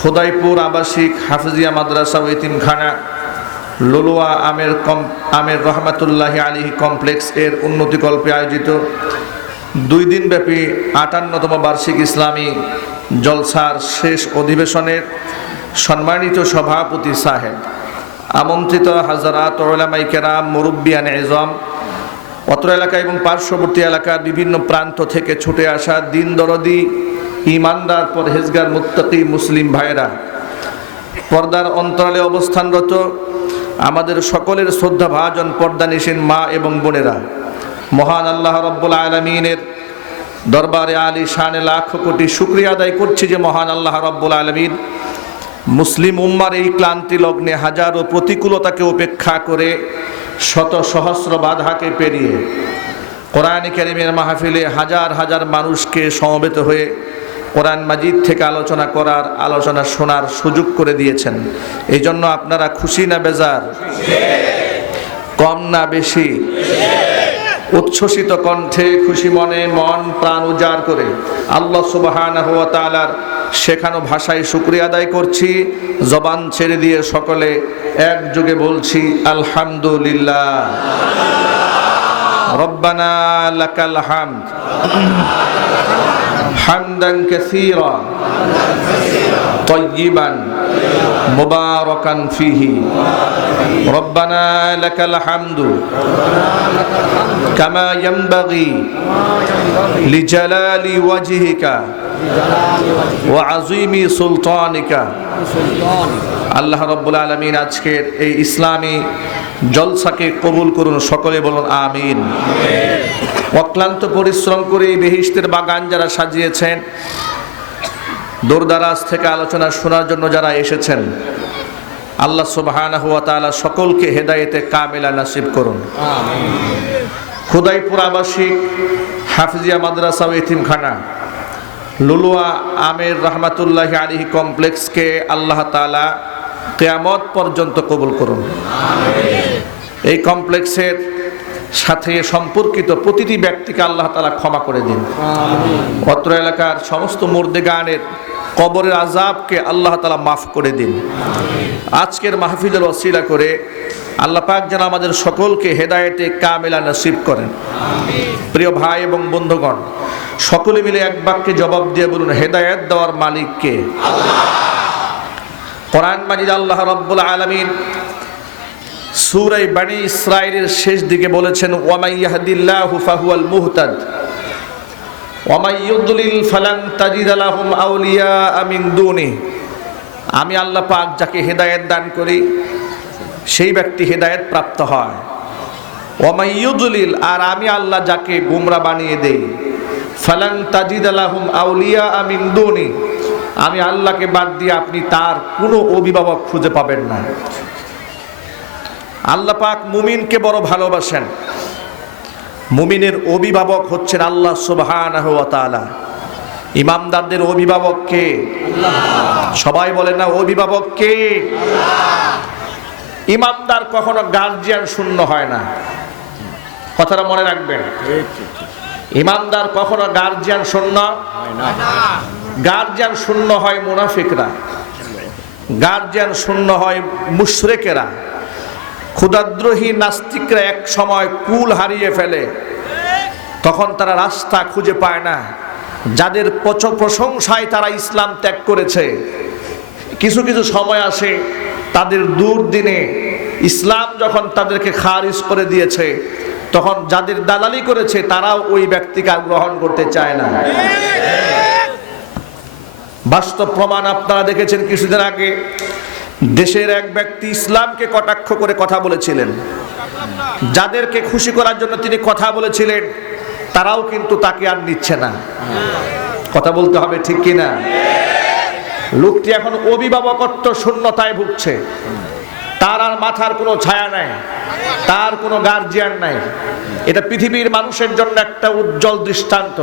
খোদাইপুর আবাসিক হাফিজিয়া মাদ্রাসা ও এতিমখানা লুলুয়া আমের রহমাতুল্লাহি আলাইহি কমপ্লেক্স এর উন্নতিকল্পে আয়োজিত 2 দিনব্যাপী 58তম বার্ষিক ইসলামী জলসার শেষ অধিবেশনের সম্মানিত সভাপতি সাহেব, আমন্ত্রিত হাজারাত উলামায়ে কেরাম, মুরব্বিয়ান ইজম, অত্র এলাকা এবং পার্শ্ববর্তী এলাকার বিভিন্ন প্রান্ত থেকে ছুটে আসা দিন দরদি, ইমানদার, পরহেজগার, মুত্তাকি মুসলিম ভাইয়েরা, পর্দার অন্তরালে অবস্থানরত আমাদের সকলের শ্রদ্ধাভাজন পর্দানিশীন মা এবং বোনেরা, মহান আল্লাহ রব্বুল আলামিনের দরবারে আলী শানে লাখ কোটি শুকরিয়া আদায় করছি যে মহান আল্লাহ রব্বুল আলামিন মুসলিম উম্মার এই ক্লান্তি লগ্নে হাজারো প্রতিকূলতাকে উপেক্ষা করে শত সহস্র বাধাকে পেরিয়ে কোরআন কারীমের মাহফিলে হাজার হাজার মানুষকে সমবেত হয়ে কোরআন মাজিদ থেকে আলোচনা শোনার সুযোগ করে দিয়েছেন। এই জন্য আপনারা খুশি না বেজার? কম না বেশি? উচ্ছ্বসিত কণ্ঠে, খুশি মনে, মন প্রাণ উজাড় করে আল্লাহ সুবহানাহু ওয়া তাআলার শেখানো ভাষায় শুকরিয়া আদায় করছি। জবান ছেড়ে দিয়ে সকলে একযোগে বলছি আলহামদুলিল্লাহ। রব্বানা লাকাল হামদ হামদান কাসীরা তাইয়িবান মুবারাকান ফিহি। রব্বানা লাকাল হামদু কামা ইয়ানবাগি লিজালালি ওয়াজহিকা ওয়া আযীমি সুলতানিকা। আল্লাহ রাব্বুল আলামিন আজকের এই ইসলামী জলসাকে কবুল করুন, সকলে বলুন আমিন। অক্লান্ত পরিশ্রম করে এই বেহেশতের বাগান যারা সাজিয়েছেন, দূরদারাজ থেকে আলোচনা শোনার জন্য যারা এসেছেন, আল্লাহ সুবহানাহু ওয়া তাআলা সকলকে হেদায়েতে কামিলা নসিব করুন। খোদাইপুর আবাসিক হাফিজিয়া মাদ্রাসা ও এতিমখানা লুলুয়া আমের রহমাতুল্লাহি আলাইহি কমপ্লেক্সকে আল্লাহ তাআলা কিয়ামত পর্যন্ত কবুল করুন। এই কমপ্লেক্সের সাথে সম্পর্কিত প্রতিটি ব্যক্তিকে আল্লাহ তাআলা ক্ষমা করে দিন। অত্র এলাকার সমস্ত মুর্দেগানের কবরের আযাবকে আল্লাহ তাআলা মাফ করে দিন। আজকের মাহফিলের ওসিলা করে আল্লাহ পাক যেন আমাদের সকলকে হেদায়েতে কামিলা নসিব করেন। প্রিয় ভাই এবং বন্ধুগণ, সকলে মিলে এক বাক্যে জবাব দিয়ে বলুন, হেদায়েত দেওয়ার মালিক কে? আল্লাহ। কোরআন মাজিদ আল্লাহ রাব্বুল আলামিন সূরা বনী ইসরাঈলের শেষ দিকে বলেছেন, ওয়া মান ইয়াহদিল্লাহু ফাহুয়াল মুহতাদ ওয়া মান ইউদ্লিল ফালান তাজিদ লাহুম আউলিয়া মিন দুনি। আমি আল্লাহ পাক যাকে হেদায়েত দান করি সেই ব্যক্তি হেদায়েত প্রাপ্ত হয়। ওয়া মান ইউদ্লিল, আর আমি আল্লাহ যাকে গোমরা বানিয়ে দেই, ফালান তাজিদ লাহুম আউলিয়া মিন দুনি, আমি আল্লাহকে বাদ দিয়ে আপনি তার কোনো অভিভাবক খুঁজে পাবেন না। আল্লাহ পাক মুমিনকে বড় ভালোবাসেন। মুমিনের অভিভাবক হচ্ছেন আল্লাহ সুবহানাহু ওয়া তাআলা। ইমানদারদের অভিভাবক কে? আল্লাহ। সবাই বলেন না, অভিভাবক কে? আল্লাহ। ইমানদার কখনো গার্জিয়ান শূন্য হয় না, কথাটা মনে রাখবেন। ইমানদার কখনো গার্জিয়ান শূন্য হয় না। গার্জিয়ান শূন্য হয় মুনাফিকরা, গার্জিয়ান শূন্য হয় মুশরিকেরা, ক্ষুধাদ্রোহী নাস্তিকরা এক সময় কুল হারিয়ে ফেলে, তখন তারা রাস্তা খুঁজে পায় না। যাদের প্রশংসায় তারা ইসলাম ত্যাগ করেছে, কিছু কিছু সময় আসে তাদের দুর্দিনে ইসলাম যখন তাদেরকে খারিজ করে দিয়েছে, তখন যাদের দালালি করেছে তারাও ওই ব্যক্তিকে গ্রহণ করতে চায় না। বাস্তব প্রমাণ আপনারা দেখেছেন। কিছুদিন আগে দেশের এক ব্যক্তি ইসলামকে কটাক্ষ করে কথা বলেছিলেন। যাদেরকে খুশি করার জন্য তিনি কথা বলেছিলেন তারাও কিন্তু তাকে আর নিচ্ছে না। কথা বলতে হবে, ঠিক কিনা? লোকটি এখন অভিভাবকত্ব শূন্যতায় ভুগছে। তার আর মাথার কোনো ছায়া নাই, তার কোনো গার্জিয়ান নাই। এটা পৃথিবীর মানুষের জন্য একটা উজ্জ্বল দৃষ্টান্ত।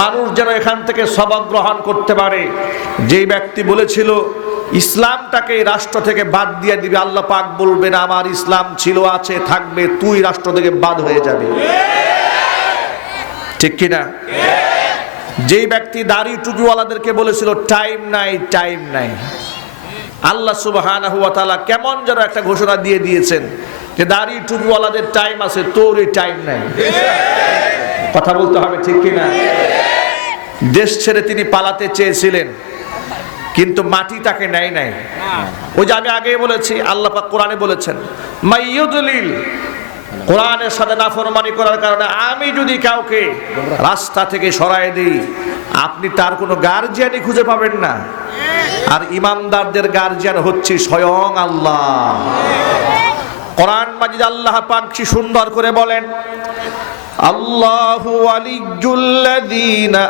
মানুষ যেন এখান থেকে সবক গ্রহণ করতে পারে। যেই ব্যক্তি বলেছিল ইসলামটাকে রাষ্ট্র থেকে বাদ দিয়ে দিবে, আল্লাহ পাক বলবেন আমার ইসলাম ছিল, আছে, থাকবে, তুই রাষ্ট্র থেকে বাদ হয়ে যাবে। ঠিক কিনা? যেই ব্যক্তি দাড়ি টুপিওয়ালাদেরকে বলেছিল টাইম নাই টাইম নাই, আল্লাহ সুবহানাহু ওয়া তাআলা কেমন যেন একটা ঘোষণা দিয়ে দিয়েছেন যে দাড়ি টুপিওয়ালাদের টাইম আছে, তোর এই টাইম নাই। কথা বলতে হবে ঠিক কিনা? দেশ ছেড়ে তিনি পালাতে চেয়েছিলেন কিন্তু মাটি তাকে নেয় নাই। ওই যে আমি আগেই বলেছি, আল্লাহ পাক কোরআনে বলেছেন মাইয়ুদলিল, কোরআনের সাথে নাফরমানি করার কারণে আমি যদি কাউকে রাস্তা থেকে সরায় দিই, আপনি তার কোনো গার্জিয়ানই খুঁজে পাবেন না। আর ইমানদারদের গার্জিয়ান হচ্ছে স্বয়ং আল্লাহ। কোরআন মাজিদ আল্লাহ পাক কি সুন্দর করে বলেন, আল্লাহু ওয়ালিয়্যুল্লাযীনা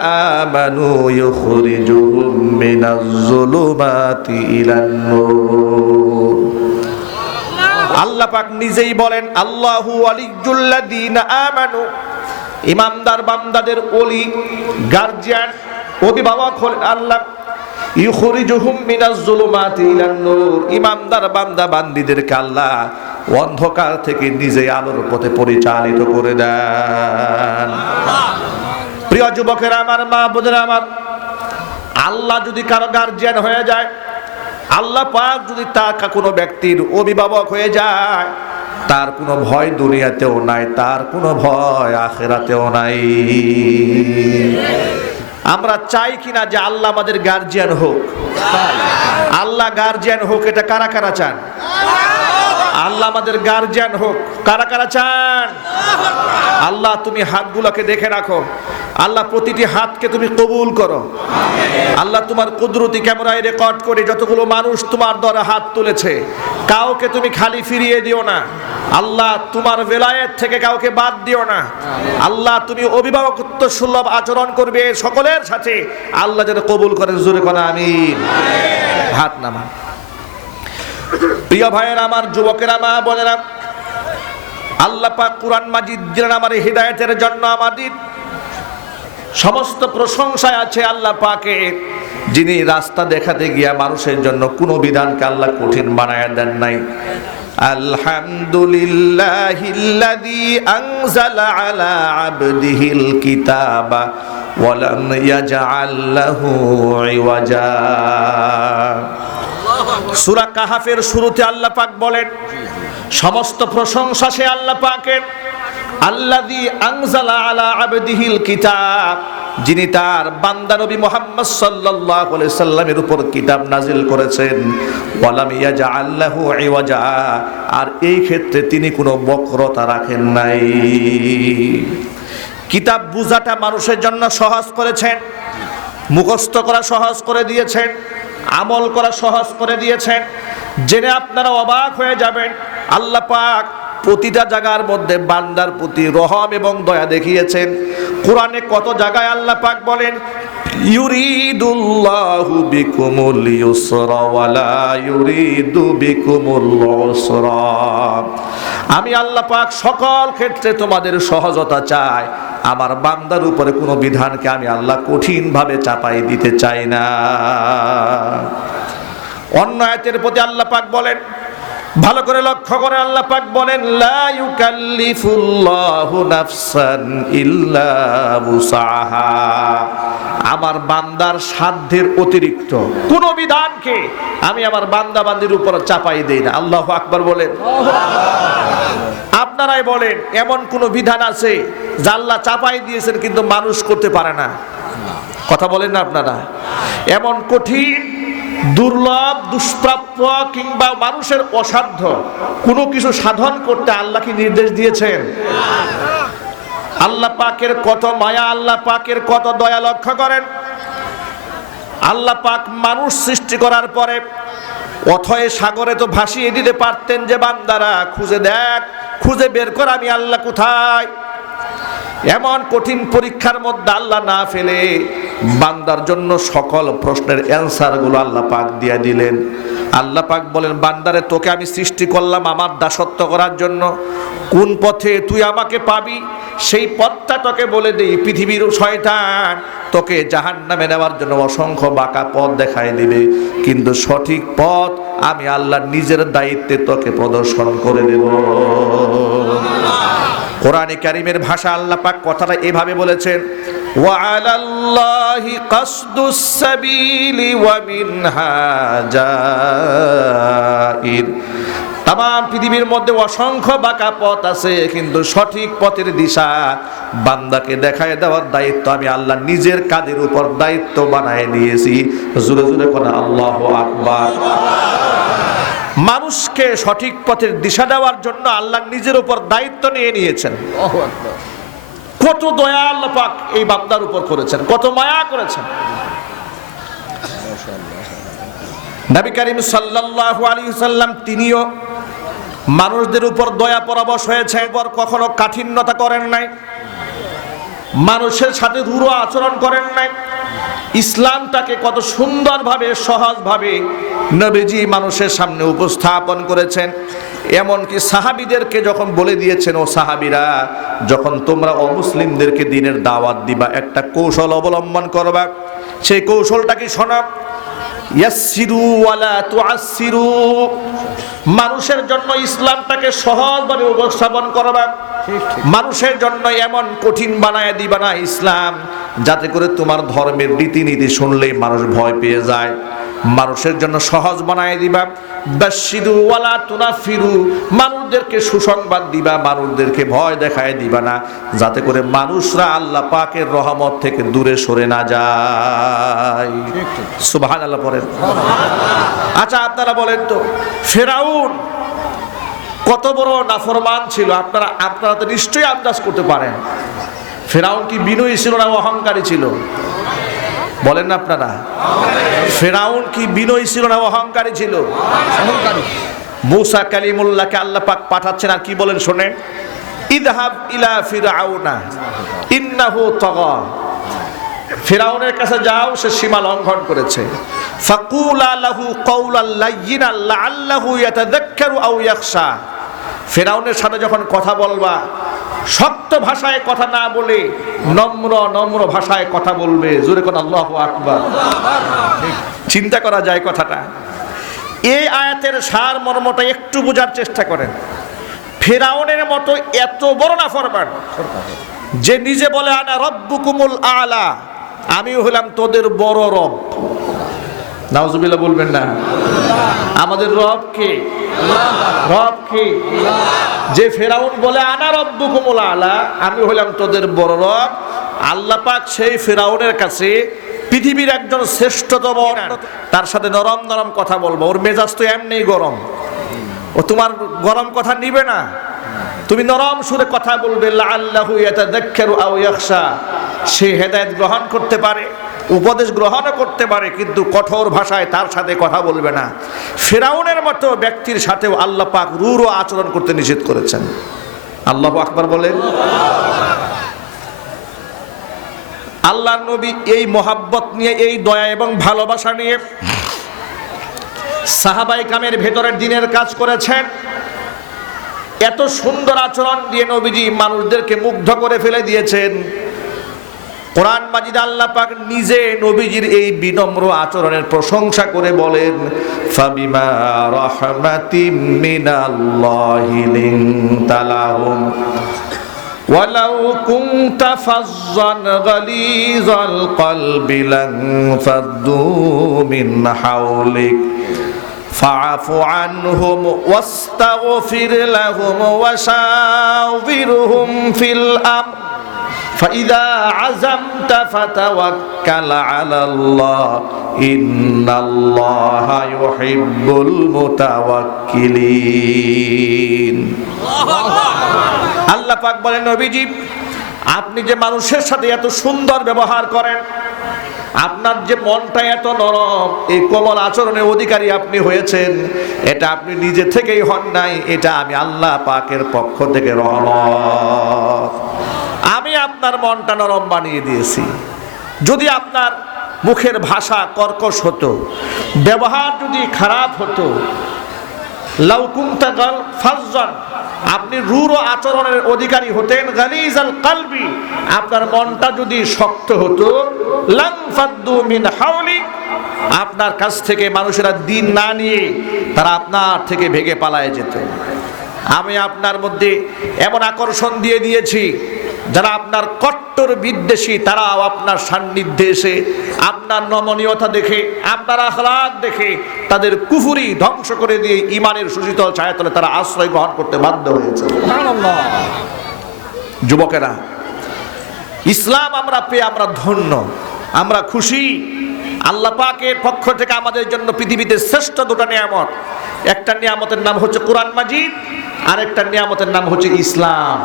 আমানু ইউখরিজুহুম মিনাজ যুলুমাতি ইলান নূর। আল্লাহ পাক নিজেই বলেন আল্লাহু ওয়ালিয়্যুল্লাযীনা আমানু, ইমানদার বান্দাদের ওলি, গার্জিয়ান, অভিভাবক হলেন আল্লাহ। ইউখরিজুহুম মিনাজ যুলুমাতি ইলান নূর, ইমানদার বান্দা বান্দীদেরকে আল্লাহ অন্ধকার থেকে নিজে আলোর পথে পরিচালিত করে দেন। প্রিয় যুবকেরা আমার, মা বোনেরা আমার, আল্লাহ যদি কারো গার্জিয়ান হয়ে যায়, আল্লাহ পাক যদি তার কোনো ব্যক্তির অভিভাবক হয়ে যায়, তার কোনো ভয় দুনিয়াতেও নাই, তার কোনো ভয় আখিরাতেও নাই। আমরা চাই কিনা যে আল্লাহ আমাদের গার্জিয়ান হোক? আল্লাহ গার্জিয়ান হোক, এটা কারা কারা চান? আল্লাহ আমাদের গার্জিয়ান হোক, কারা কারা চান? আল্লাহ তুমি হাতগুলোকে দেখে রাখো, আল্লাহ প্রতিটি হাতকে তুমি কবুল করো। আল্লাহ তোমার কুদরতি ক্যামেরায় রেকর্ড করে যতগুলো মানুষ তোমার দ্বারা হাত তুলেছে, কাউকে তুমি খালি ফিরিয়ে দিও না। আল্লাহ তোমার বেলায়েত থেকে কাউকে বাদ দিও না। আল্লাহ তুমি অভিভাবকত্ব সুলভ আচরণ করবে সকলের সাথে, আল্লাহ যেন কবুল করেন। জোরে করে আমিন। হাত নামান। প্রিয় ভাইয়েরা আমার, যুবকেরা, মা বোনেরা, আল্লাহ পাক কুরআন মাজিদ দিলেন আমার হিদায়াতের জন্য। আমাদের সমস্ত প্রশংসায় আছে আল্লাহ পাকের, যিনি রাস্তা দেখাতে গিয়া মানুষের জন্য কোনো বিধানকে আল্লাহ কঠিন বানায় দেন নাই। আলহামদুলিল্লাহিল্লাযী আনজালা আলা আবদিহিল কিতাবা ওয়া লাম ইয়াজআল লাহু ইওয়াজা। সূরা কাহাফের শুরুতে আল্লাহ পাক বলেন সমস্ত প্রশংসা সে আল্লাহ পাকের, আল্লাযী আনজালা আলা আবদিহিল কিতাব, যিনি তার বান্দা নবী মুহাম্মদ সাল্লাল্লাহু আলাইহি সাল্লামের উপর কিতাব নাজিল করেছেন। ওয়া লাম ইয়াজআল লাহু ইওয়াজা, আর এই ক্ষেত্রে তিনি কোনো বক্রতা রাখেন নাই। কিতাব বুঝাটা মানুষের জন্য সহজ করেছেন, মুখস্থ করা সহজ করে দিয়েছেন, আমল করা সহজ করে দিয়েছেন। জেনে আপনারা অবাক হয়ে যাবেন, আল্লাহ পাক প্রতিটা জায়গার মধ্যে বান্দার প্রতি রহম এবং দয়া দেখিয়েছেন। কোরআনে কত জায়গায় আল্লাহ পাক বলেন ইউরিদুল্লাহু বিকুমুল ইউসরা ওয়া লা ইউরিদু বিকুমুল উসরা। আমি আল্লাহ পাক সকল ক্ষেত্রে তোমাদের সহজতা চাই, আমার বান্দার উপরে কোনো বিধানকে আমি আল্লাহ কঠিন ভাবে চাপাই দিতে চাই না। অন্য আয়াতের প্রতি আল্লাহ পাক বলেন, ভালো করে লক্ষ্য করে আল্লাহ পাক বলেন লা ইউকাল্লিফুল্লাহু নাফসান ইল্লা উসাহা। আমার বান্দার সাধ্যের অতিরিক্ত কোন বিধানকে আমি আমার বান্দা বান্দির উপর চাপাই দেই না। আল্লাহু আকবার বলেন। আপনারাই বলেন এমন কোন বিধান আছে যা আল্লাহ চাপাই দিয়েছেন কিন্তু মানুষ করতে পারে না? কথা বলেন না আপনারা? এমন কঠিন, দুর্লভ, দুষ্প্রাপ্য কিংবা মানুষের অসাধ্য কোনো কিছু সাধন করতে আল্লাহ কি নির্দেশ দিয়েছেন? আল্লাহ পাকের কত মায়া, আল্লাহ পাকের কত দয়া। লক্ষ্য করেন, আল্লাহ পাক মানুষ সৃষ্টি করার পরে অথয় সাগরে তো ভাসিয়ে দিতে পারতেন যে বান্দারা খুঁজে দেখ, খুঁজে বের কর আমি আল্লাহ কোথায়। এমন কঠিন পরীক্ষার মধ্যে আল্লাহ না ফেলে বান্দার জন্য সকল প্রশ্নের অ্যান্সার গুলো আল্লাহ পাক দিয়ে দিলেন। আল্লাহ পাক বলেন বান্দারে তোকে আমি সৃষ্টি করলাম আমার দাসত্ব করার জন্য, কোন পথে তুই আমাকে পাবি সেই পথটা তোকে বলে দেই। পৃথিবীর শয়তান তোকে জাহান্নামে নেওয়ার জন্য অসংখ্য বাঁকা পথ দেখায় দিবে, কিন্তু সঠিক পথ আমি আল্লাহ নিজের দায়িত্বে তোকে প্রদর্শন করে দেব। কোরআনে কারীমের ভাষা আল্লাহ পাক কথাটা এভাবে বলেছেন وعلى الله قصد السبيل ومنها جائر। তাম পৃথিবীর মধ্যে অসংখ্য বাঁকা পথ আছে, কিন্তু সঠিক পথের দিশা বান্দাকে দেখায় দেওয়ার দায়িত্ব আমি আল্লাহ নিজের কাঁধের উপর দায়িত্ব বানায় নিয়েছি। জোরে জোরে করে আল্লাহু আকবার। মানুষকে সঠিক পথের দিশা দেওয়ার জন্য আল্লাহ নিজের উপর দায়িত্ব নিয়ে নিয়েছেন। কত দয়া আল্লাহ পাক এই বান্দার উপর করেছেন, কত মায়া করেছেন। নবী করিম সাল্লাল্লাহু আলাইহি ওয়াসাল্লাম তিনিও মানুষদের উপর দয়া পরবশ হয়েছেন, কখনো কাঠিন্যতা করেন নাই, মানুষের সাথে রূঢ় আচরণ করেন নাই। ইসলামটাকে কত সুন্দরভাবে সহজভাবে নবীজি মানুষের সামনে উপস্থাপন করেছেন। এমনকি সাহাবীদেরকে যখন বলে দিয়েছেন, ও সাহাবীরা, যখন তোমরা অমুসলিমদেরকে দ্বীনের দাওয়াত দিবা একটা কৌশল অবলম্বন করবা। সেই কৌশলটা কি শোনা, ইয়াসসিরু ওয়ালা তুআসসিরু। মানুষের জন্য ইসলামটাকে সহজভাবে উপস্থাপন করবা, মানুষের জন্য এমন কঠিন বানায় দিবা না ইসলাম, যাতে করে তোমার ধর্মের রীতিনীতি শুনলেই মানুষ ভয় পেয়ে যায়। মানুষের জন্য সহজ বানায় দিবা। বাশশিরু ওয়ালা তুনাফিরু, মানুষদেরকে সুসংবাদ দিবা, মানুষদেরকে ভয় দেখায় দিবা না, যাতে করে মানুষরা আল্লাহ পাকের রহমত থেকে দূরে সরে না যায়। সুবহানাল্লাহ পড়েন। আচ্ছা আপনারা বলেন তো, ফেরাউন কত বড় নাফরমান ছিল? আপনারা তো নিশ্চয়ই আন্দাজ করতে পারেন। ফেরাউন কি বিনয়ী ছিল না অহংকারী ছিল? বলেন না আপনারা, ফেরাউন কি বিনয়ী ছিল না অহংকারী ছিল? মুসা কালিমুল্লাহকে আল্লাহ পাক পাঠাচ্ছেন, আর কি বলেন শোনেন, ইযহাব ইলা ফিরআউনা ইন্নাহু তাগা। ফিরআউনের কাছে যাও, সে সীমা লঙ্ঘন করেছে। ফাকুলা লাহু কাওলাল লায়্যিনান লাআল্লাহু ইয়াতাযাক্কারু আও ইয়াখশা। ফিরআউনের সাথে যখন কথা বলবা, শক্ত ভাষায় কথা না বলে নম্র নম্র ভাষায় কথা বলবে। জোরে কোন আল্লাহু আকবার। চিন্তা করা যায় কথাটা। এই আয়াতের সার মর্মটা একটু বোঝার চেষ্টা করেন। ফিরআউনের মতো এত বড় নাফরমান, যে নিজে বলে আনা রব্বুকুমুল আলা, আমি হলাম তোদের বড় রব। নাউজুবিল্লাহ বলবেন না। আমাদের রব কে? রব কে? যে ফেরাউন বলে আনা রব্বুকুমুল আলা, আমি হলাম তোদের বড় রব, আল্লাহ পাক সেই ফেরাউনের কাছে পৃথিবীর একজন শ্রেষ্ঠতম, তার সাথে নরম নরম কথা বলবো। ওর মেজাজ তো এমনিই গরম, ও তোমার গরম কথা নিবে না। তুমি নরম সুরে কথা বলবে, লাআল্লাহু ইয়াতাযাক্কারু আও ইয়াখশা। সে হেদায়েত গ্রহণ করতে পারে, উপদেশ গ্রহণও করতে পারে, কিন্তু কঠোর ভাষায় তার সাথে কথা বলবে না। ফিরআউনের মতো ব্যক্তির সাথেও আল্লাহ পাক রূঢ় আচরণ করতে নিষেধ করেছেন। আল্লাহু আকবার বলেন। আল্লাহর নবী এই মহাব্বত নিয়ে, এই দয়া এবং ভালোবাসা নিয়ে সাহাবায়ে কামের ভেতরের দিনের কাজ করেছেন। এত সুন্দর আচরণ দিয়ে নবীজি মানুষদেরকে মুগ্ধ করে ফেলে দিয়েছেন। কোরআন মাজিদে আল্লাহ পাক নিজে নবীজির এই বিনম্র আচরণের প্রশংসা করে বলেন, ফাবিমা রাহমাতিম মিনাল্লাহি লিনতা লাহুম ওয়ালাউ কুনতা ফাজ্জান গালিযাল কলবি লানফাদ্দু মিন হাওলিক ফাআফু আনহুম ওয়াস্তাগফির লাহুম ওয়াশাওবিরহুম ফিল আমর فإذا عزمت فتوكل على الله إن الله يحب المتوكلين। আল্লাহ পাক বলেন, নবীজি আপনি যে মানুষের সাথে এত সুন্দর ব্যবহার করেন, আপনার যে মনটা এত নরম, এই কোমল আচরণের অধিকারী আপনি হয়েছেন, এটা আপনি নিজে থেকেই হন নাই, এটা আমি আল্লাহ পাকের পক্ষ থেকে রহমত। আমি আপনার মনটা নরম বানিয়ে দিয়েছি। যদি আপনার মুখের ভাষা কর্কশ হতো, ব্যবহার যদি খারাপ হতো, লাউ কুনতা ফাজ্জান, আপনি রূঢ় আচরণের অধিকারী হতেন, গালিজাল কলবি, আপনার মনটা যদি শক্ত হতো, লানফাদ্দু মিন হাওলিক, আপনার কাছ থেকে মানুষেরা দিন না নিয়ে তারা আপনার থেকে ভেগে পালায় যেত। আমি আপনার মধ্যে এমন আকর্ষণ দিয়ে দিয়েছি, যারা আপনার কট্টর বিদ্বেষী তারাও আপনার সান্নিধ্যে এসে আপনার নমনীয়তা দেখে, আপনার আখলাক দেখে তাদের কুফরি ধ্বংস করে দিয়ে ইমানের সুশীতল ছায়াতলে তারা আশ্রয় গ্রহণ করতে বাধ্য হয়েছে। যুবকেরা, ইসলাম আমরা পেয়ে আমরা ধন্য, আমরা খুশি। আল্লাহ পাকের পক্ষ থেকে আমাদের জন্য পৃথিবীতে শ্রেষ্ঠ দুটো নিয়ামত, একটা নিয়ামতের নাম হচ্ছে কোরআন মাজিদ, আর একটা নিয়ামতের নাম হচ্ছে ইসলাম।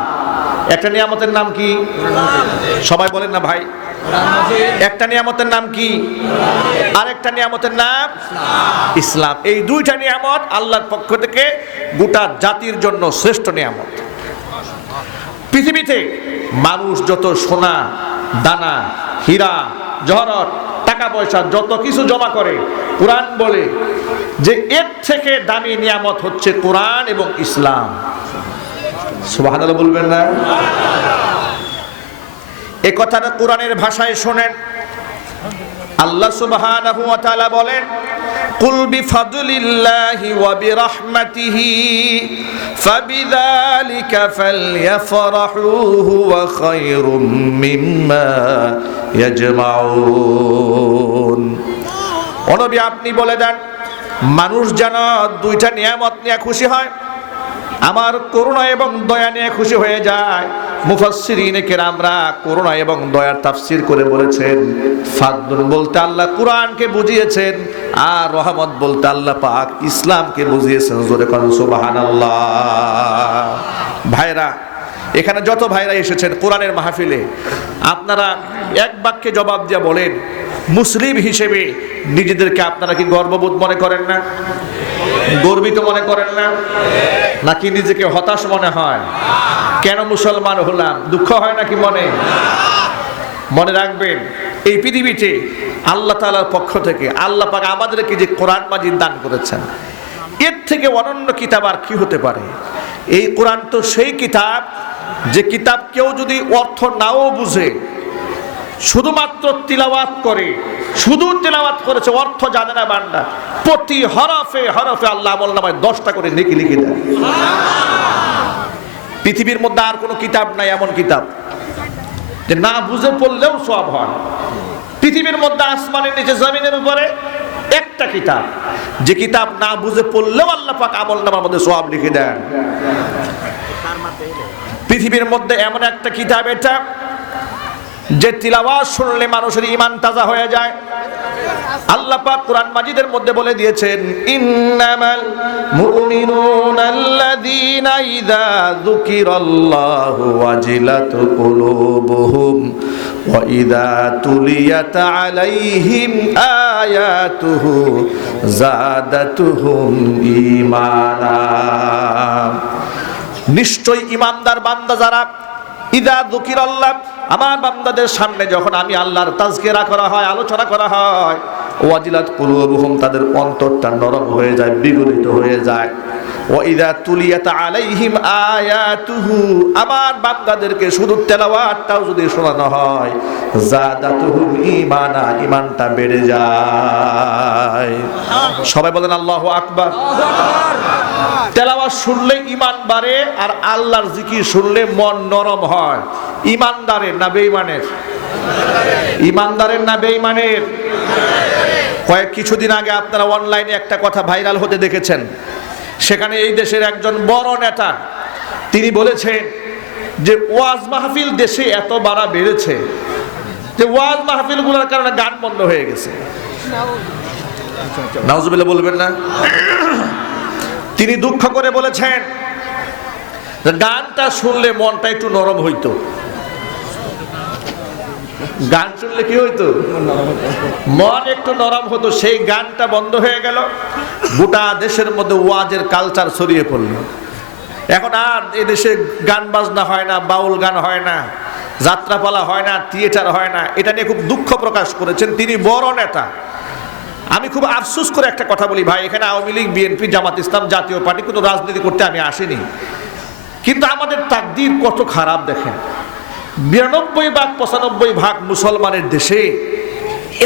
একটা নিয়ামতের নাম কি? সবাই বলেন না ভাই। একটা নিয়ামতের নাম কি? আরেকটা নিয়ামতের নাম ইসলাম। এই দুইটা নিয়ামত আল্লাহর পক্ষ থেকে গোটা জাতির জন্য শ্রেষ্ঠ নিয়ামত। পৃথিবীতে মানুষ যত সোনা দানা হীরা জহরত টাকা পয়সা যত কিছু জমা করে, কোরআন বলে যে এর থেকে দামি নিয়ামত হচ্ছে কোরআন এবং ইসলাম। সুবহানাল্লাহ বলবেন না? এই কথাটা কোরআনের ভাষায় শোনেন। আল্লাহ সুবহানাহু ওয়া তাআলা বলেন, কুল বিফাদলিল্লাহি ওয়া বিরাহমাতিহি ফাবিযালিকা ফালইফরাহু ওয়া খায়রুম মিম্মা ইয়াজমাউন। ও নবী, আপনি বলে দেন মানুষ যেন দুইটা নিয়ামত নিয়ে খুশি হয়, আমার করুণা এবং দয়া নিয়ে খুশি হয়ে যায়। মুফাসসিরিনে কেরামরা করুণা এবং দয়ার তাফসীর করে বলেছেন, ফাদলুন বলতে আল্লাহ কোরআনকে বুঝিয়েছেন, আর রহমত বলতে আল্লাহ পাক ইসলামকে বুঝিয়েছেন। জোরে কোন সুবহানাল্লাহ। ভাইরা, এখানে যত ভাইরা এসেছেন কোরআনের মাহফিলে, আপনারা এক বাক্যে জবাব দিয়ে বলেন, মুসলিম হিসেবে নিজেদেরকে আপনারা কি গর্ববোধ মনে করেন না? গর্বিত মনে করেন না? নাকি নিজেকে হতাশ মনে হয়? কেন মুসলমান হলাম দুঃখ হয় নাকি মনে? মনে রাখবেন, এই পৃথিবীতে আল্লাহ তাআলার পক্ষ থেকে আল্লাহ পাক আমাদেরকে যে কোরআন মাজিদ দান করেছেন, এর থেকে অনন্য কিতাব আর কি হতে পারে? এই কোরআন তো সেই কিতাব যে কিতাব কেউ যদি অর্থ নাও বুঝে, শুধুমাত্র তিলাওয়াত করে, শুধু তিলাওয়াত করেছে, অর্থ জানে না বান্দা, প্রতি হরফে হরফে আল্লাহ আমলনামায় 10টা করে নেকি লিখে দেয়। পৃথিবীর মধ্যে আর কোনো কিতাব নাই এমন কিতাব যে না বুঝে পড়লেও সওয়াব হয়। পৃথিবীর মধ্যে আসমানের নিচে জমিনের উপরে একটা কিতাব, যে কিতাব না বুঝে পড়লেও আল্লাহ পাক আমলনামার মধ্যে সওয়াব লিখে দেন। পৃথিবীর মধ্যে এমন একটা কিতাব এটা, যে তিলাওয়াত শুনলে মানুষের ঈমান তাজা হয়ে যায়। আল্লাহ পাক কোরআন মাজিদের মধ্যে বলে দিয়েছেন, ইন্নামাল মুমিনুনা আল্লাযীনা ইযা যুকিরাল্লাহু ওয়াজিলাত কুলুবুহুম ওয়া ইযা তুলিয়াত আলাইহিম আয়াতুহু যাদাতুহুম ঈমানা। নিশ্চয় ঈমানদার বান্দা যারা, ইযা যুকিরাল্লাহ, আমার বান্দাদের সামনে যখন আমি আল্লাহর তাজকিরা করা হয়, আলোচনা করা হয়, ওয়াজিলাত কুলুবুহুম, তাদের অন্তরটা নরম হয়ে যায়, বিগলিত হয়ে যায়। ওয়া ইযা তুলিয়াত আলাইহিম আয়াতুহু, আমার বান্দাদেরকে শুধু তেলাওয়াতটাও যদি শোনানো হয়, যাদাতুহুম ঈমানা, ঈমানটা বেড়ে যায়। সবাই বলেন আল্লাহু আকবার। তেলাওয়াত শুনলে ঈমান বাড়ে, আর আল্লাহর জিকির শুনলে মন নরম হয়। ঈমানদারের না বেঈমানের? ঈমানদারের না বেঈমানের? কিছুদিন আগে আপনারা অনলাইনে একটা কথা ভাইরাল হতে দেখেছেন। সেখানে এই দেশের একজন বড় নেতা তিনি বলেছেন যে ওয়াজ মাহফিল দেশে এত বাড়া বেড়েছে যে ওয়াজ মাহফিলগুলোর কারণে গান বন্ধ হয়ে গেছে। নাউজুবিল্লাহ বলবেন না? তিনি দুঃখ করে বলেছেন যে গানটা শুনলে মনটা একটু নরম হইতো। গান শুনলে কি হইতো? মন একটু নরম হতো। সেই গানটা বন্ধ হয়ে গেল, গোটা দেশের মধ্যে ওয়াজের কালচার ছড়িয়ে পড়ল। এখন আর এদেশে গান বাজনা হয় না, বাউল গান হয় না, যাত্রাপালা হয় না, থিয়েটার হয় না। এটা নিয়ে খুব দুঃখ প্রকাশ করেছেন তিনি, বড় নেতা। আমি খুব আফসোস করে একটা কথা বলি ভাই, এখানে আওয়ামী লীগ, বিএনপি, জামাত ইসলাম, জাতীয় পার্টি কোনো রাজনীতি করতে আমি আসিনি, কিন্তু আমাদের তাকদীর কত খারাপ দেখেন। 92 ভাগ 95 ভাগ মুসলমানের দেশে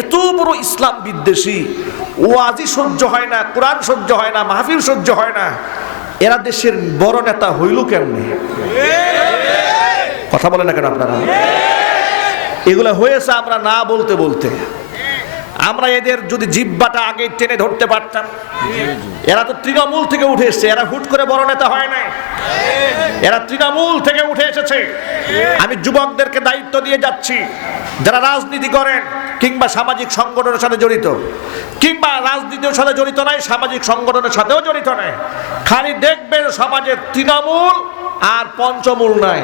এত বড় ইসলাম বিদ্বেষী, ওয়াজি সহ্য হয় না, কোরআন সহ্য হয় না, মাহফিল সহ্য হয় না। এরা দেশের বড় নেতা হইল কেমনে? কথা বলেন না কেন আপনারা? এগুলো হয়েছে আমরা না বলতে বলতে। আমরা এদের যদি জিহ্বাটা আগে টেনে ধরতে পারতাম। এরা তো তৃণমূল থেকে উঠে এসেছে, এরা হুট করে বড় নেতা হয় না, এরা তৃণমূল থেকে উঠে এসেছে। আমি যুবকদেরকে দায়িত্ব দিয়ে যাচ্ছি, যারা রাজনীতি করেন কিংবা সামাজিক সংগঠনের সাথে জড়িত, কিংবা রাজনীতির সাথে জড়িত নাই, সামাজিক সংগঠনের সাথেও জড়িত নাই, খালি দেখবেন সমাজের তৃণমূল আর পঞ্চমূল নাই।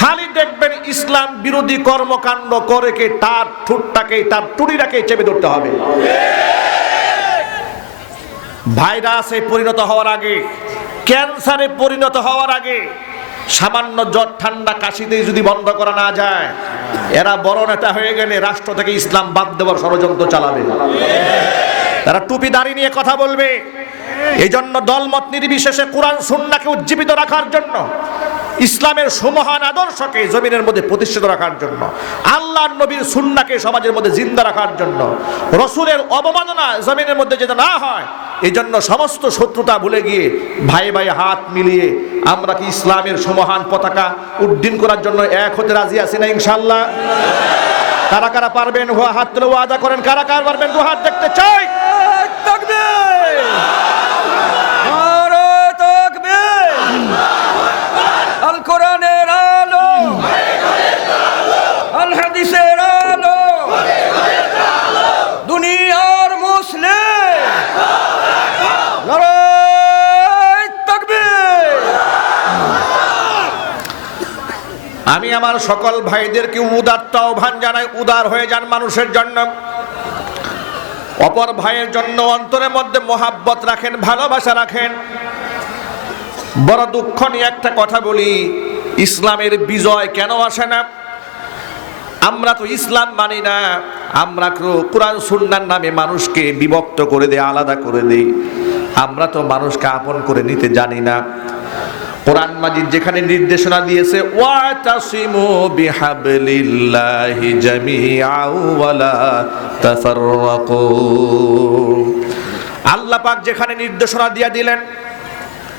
খালি দেখবেন ইসলাম বিরোধী কর্মকাণ্ড করে কে তার ঠুটটাকে, তার টুড়িটাকে চেপে ধরতে হবে। ভাইরাসে পরিণত হওয়ার আগে, ক্যান্সারে পরিণত হওয়ার আগে, সামান্য জ্বর ঠান্ডা কাশিতেই যদি বন্ধ করা না যায়, এরা বড় নেতা হয়ে গেলে রাষ্ট্র থেকে ইসলাম বাদ দেওয়ার ষড়যন্ত্র চালাবে। তারা টুপি দাড়ি নিয়ে কথা বলবে। এই জন্য দলমত নির্বিশেষে কোরআন সুন্নাহকে উজ্জীবিত রাখার জন্য, ইসলামের সুমহান আদর্শকে জমিনের মধ্যে প্রতিষ্ঠিত রাখার জন্য, আল্লাহর নবীর সুন্নাহকে সমাজের মধ্যে জিন্দা রাখার জন্য, রসুলের অবমাননা জমিনের মধ্যে যেন না হয়, এই জন্য সমস্ত শত্রুতা ভুলে গিয়ে ভাই ভাই হাত মিলিয়ে আমরা কি ইসলামের সুমহান পতাকা উড্ডীন করার জন্য এক হতে রাজি আছি না ইনশাআল্লাহ? কারা কারা পারবেন হাত তুলে ওয়াদা করেন, কারা কারা পারবেন দু হাত দেখতে চাই। আল কোরআনের আলো, আল হাদিসের আলো, দুনিয়ার মুসলিম, নারায়ে তাকবীর। আমি আমার সকল ভাইদেরকে উদাত্ত আহ্বান জানাই, উদার হয়ে যান মানুষের জন্য, অপর ভাইয়ের জন্য অন্তরের মধ্যে মহাব্বত রাখেন, ভালোবাসা রাখেন। বড় দুঃখ নিয়ে একটা কথা বলি, ইসলামের বিজয় কেন আসে না? আমরা তো ইসলাম মানি না, আমরা কোরআন সুন্নাহর নামে মানুষকে বিভক্ত করে দেই, আলাদা করে দেই। আমরা তো মানুষকে আপন করে নিতে জানি না। কোরআন মাজিদ যেখানে নির্দেশনা দিয়েছে ওয়াতাসিমু বিহাবলিল্লাহি জামিআন ওয়া লা তাফাররাকু, আল্লাহ পাক যেখানে নির্দেশনা দিয়ে দিলেন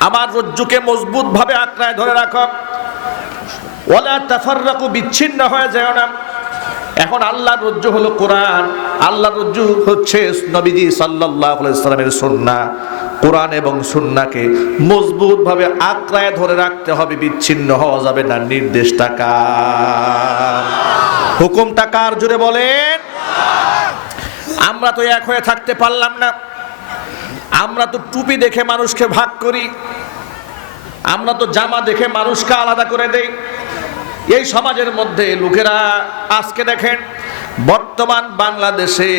আমার রজ্জুকে মজবুত ভাবে আঁকড়ায় ধরে রাখো, ওয়া লা তাফাররাকু, বিচ্ছিন্ন হয়ে যায় না। এখন আল্লাহর রজ্জু হলো কোরআন, আল্লাহর রজ্জু হচ্ছে নবীজি সাল্লাল্লাহু আলাইহি ওয়াসাল্লামের সুন্নাহ। কোরআন এবং সুন্নাহকে মজবুত ভাবে আঁকড়ায় ধরে রাখতে হবে, বিচ্ছিন্ন হওয়া যাবে না। নির্দেশটা কার? হুকুমটা কার? জোরে বলেন। আমরা তো এক হয়ে থাকতে পারলাম না। আমরা তো টুপি দেখে মানুষকে ভাগ করি, আমরা তো জামা দেখে মানুষকে আলাদা করে দেই। এই সমাজের মধ্যে লোকেরা আজকে দেখেন, বর্তমান বাংলাদেশে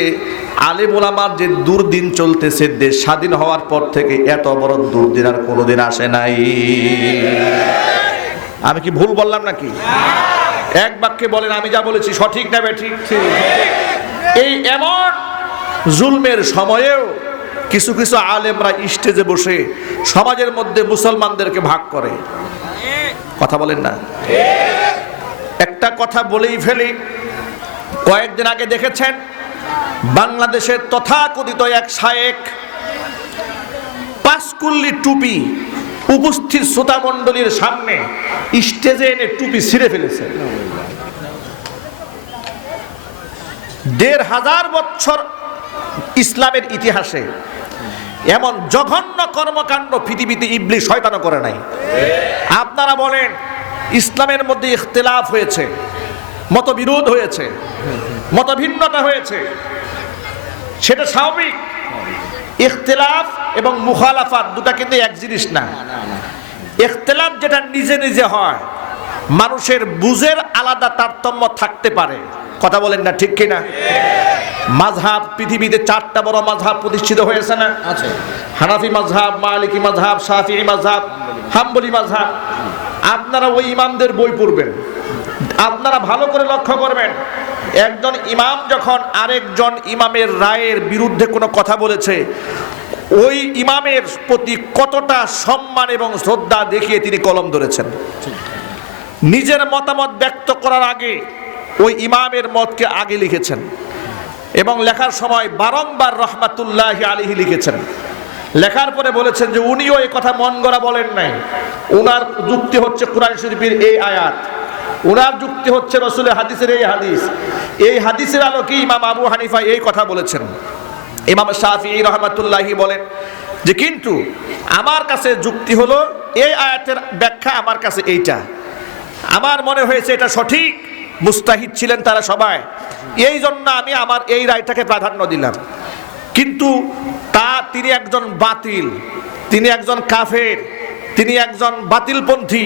আলেম ওলামার যে দুর্দিন চলতেছে, দেশ স্বাধীন হওয়ার পর থেকে এত বড় দুর্দিন আর কোনোদিন আসে নাই। আমি কি ভুল বললাম নাকি? এক বাক্যে বলেন আমি যা বলেছি সঠিক না বেঠিক? এই এমন জুলমের সময়েও কিছু কিছু আলেমরা স্টেজে বসে সমাজের মধ্যে মুসলমানদেরকে ভাগ করে। কথা বলেন না? একটা কথা বলেই ফেলি, কয়েকদিন আগে দেখেছেন বাংলাদেশের তথাকথিত এক শায়েখ পাঁচকুল্লি টুপি উপস্থিত শ্রোতা মণ্ডলীর সামনে স্টেজে এনে টুপি ছিঁড়ে ফেলেছে। ১৫০০ বছর ইসলামের ইতিহাসে এমন জঘন্য কর্মকাণ্ড পৃথিবীতে ইবলিস শয়তানও করে নাই। আপনারা বলেন ইসলামের মধ্যে ইখতিলাফ হয়েছে, মতবিরোধ হয়েছে, মতভিন্নতা হয়েছে, সেটা স্বাভাবিক। ইখতিলাফ এবং মুখালাফাত দুটা কিন্তু এক জিনিস না। ইখতিলাফ যেটা নিজে নিজে হয়, মানুষের বুঝের আলাদা তারতম্য থাকতে পারে। কথা বলেন না ঠিক কিনা? মাযহাব, পৃথিবীতে 4টা বড় মাযহাব প্রতিষ্ঠিত হয়েছে না? হানাফি মাযহাব, মালিকি মাযহাব, শাফিঈ মাযহাব, হাম্বলি মাযহাব। আপনারা ওই ইমামদের বই পড়বেন, আপনারা ভালো করে লক্ষ্য করবেন, একজন ইমাম যখন আরেকজন ইমামের রায়ের বিরুদ্ধে কোনো কথা বলেছে, ওই ইমামের প্রতি কতটা সম্মান এবং শ্রদ্ধা দেখিয়ে তিনি কলম ধরেছেন। নিজের মতামত ব্যক্ত করার আগে ওই ইমামের মতকে আগে লিখেছেন এবং লেখার সময় বারংবার রহমাতুল্লাহি আলাইহি লিখেছেন। লেখার পরে বলেছেন যে উনিও এই কথা মন গড়া বলেন নাই, উনার যুক্তি হচ্ছে কোরআন শরীফের এই আয়াত, ওনার যুক্তি হচ্ছে রাসূলের হাদিসের এই হাদিসের আলোকে ইমাম আবু হানিফা এই কথা বলেছেন। ইমাম শাফিঈ রাহমাতুল্লাহি বলেন যে কিন্তু আমার কাছে যুক্তি হলো এই আয়াতের ব্যাখ্যা আমার কাছে এইটা, আমার মনে হয়েছে এটা সঠিক, মুস্তাহিদ ছিলেন তারা সবাই, এই জন্য আমি আমার এই রায়টাকে প্রাধান্য দিলাম। কিন্তু তিনি একজন বাতিল, তিনি একজন কাফের, তিনি একজন বাতিলপন্থী,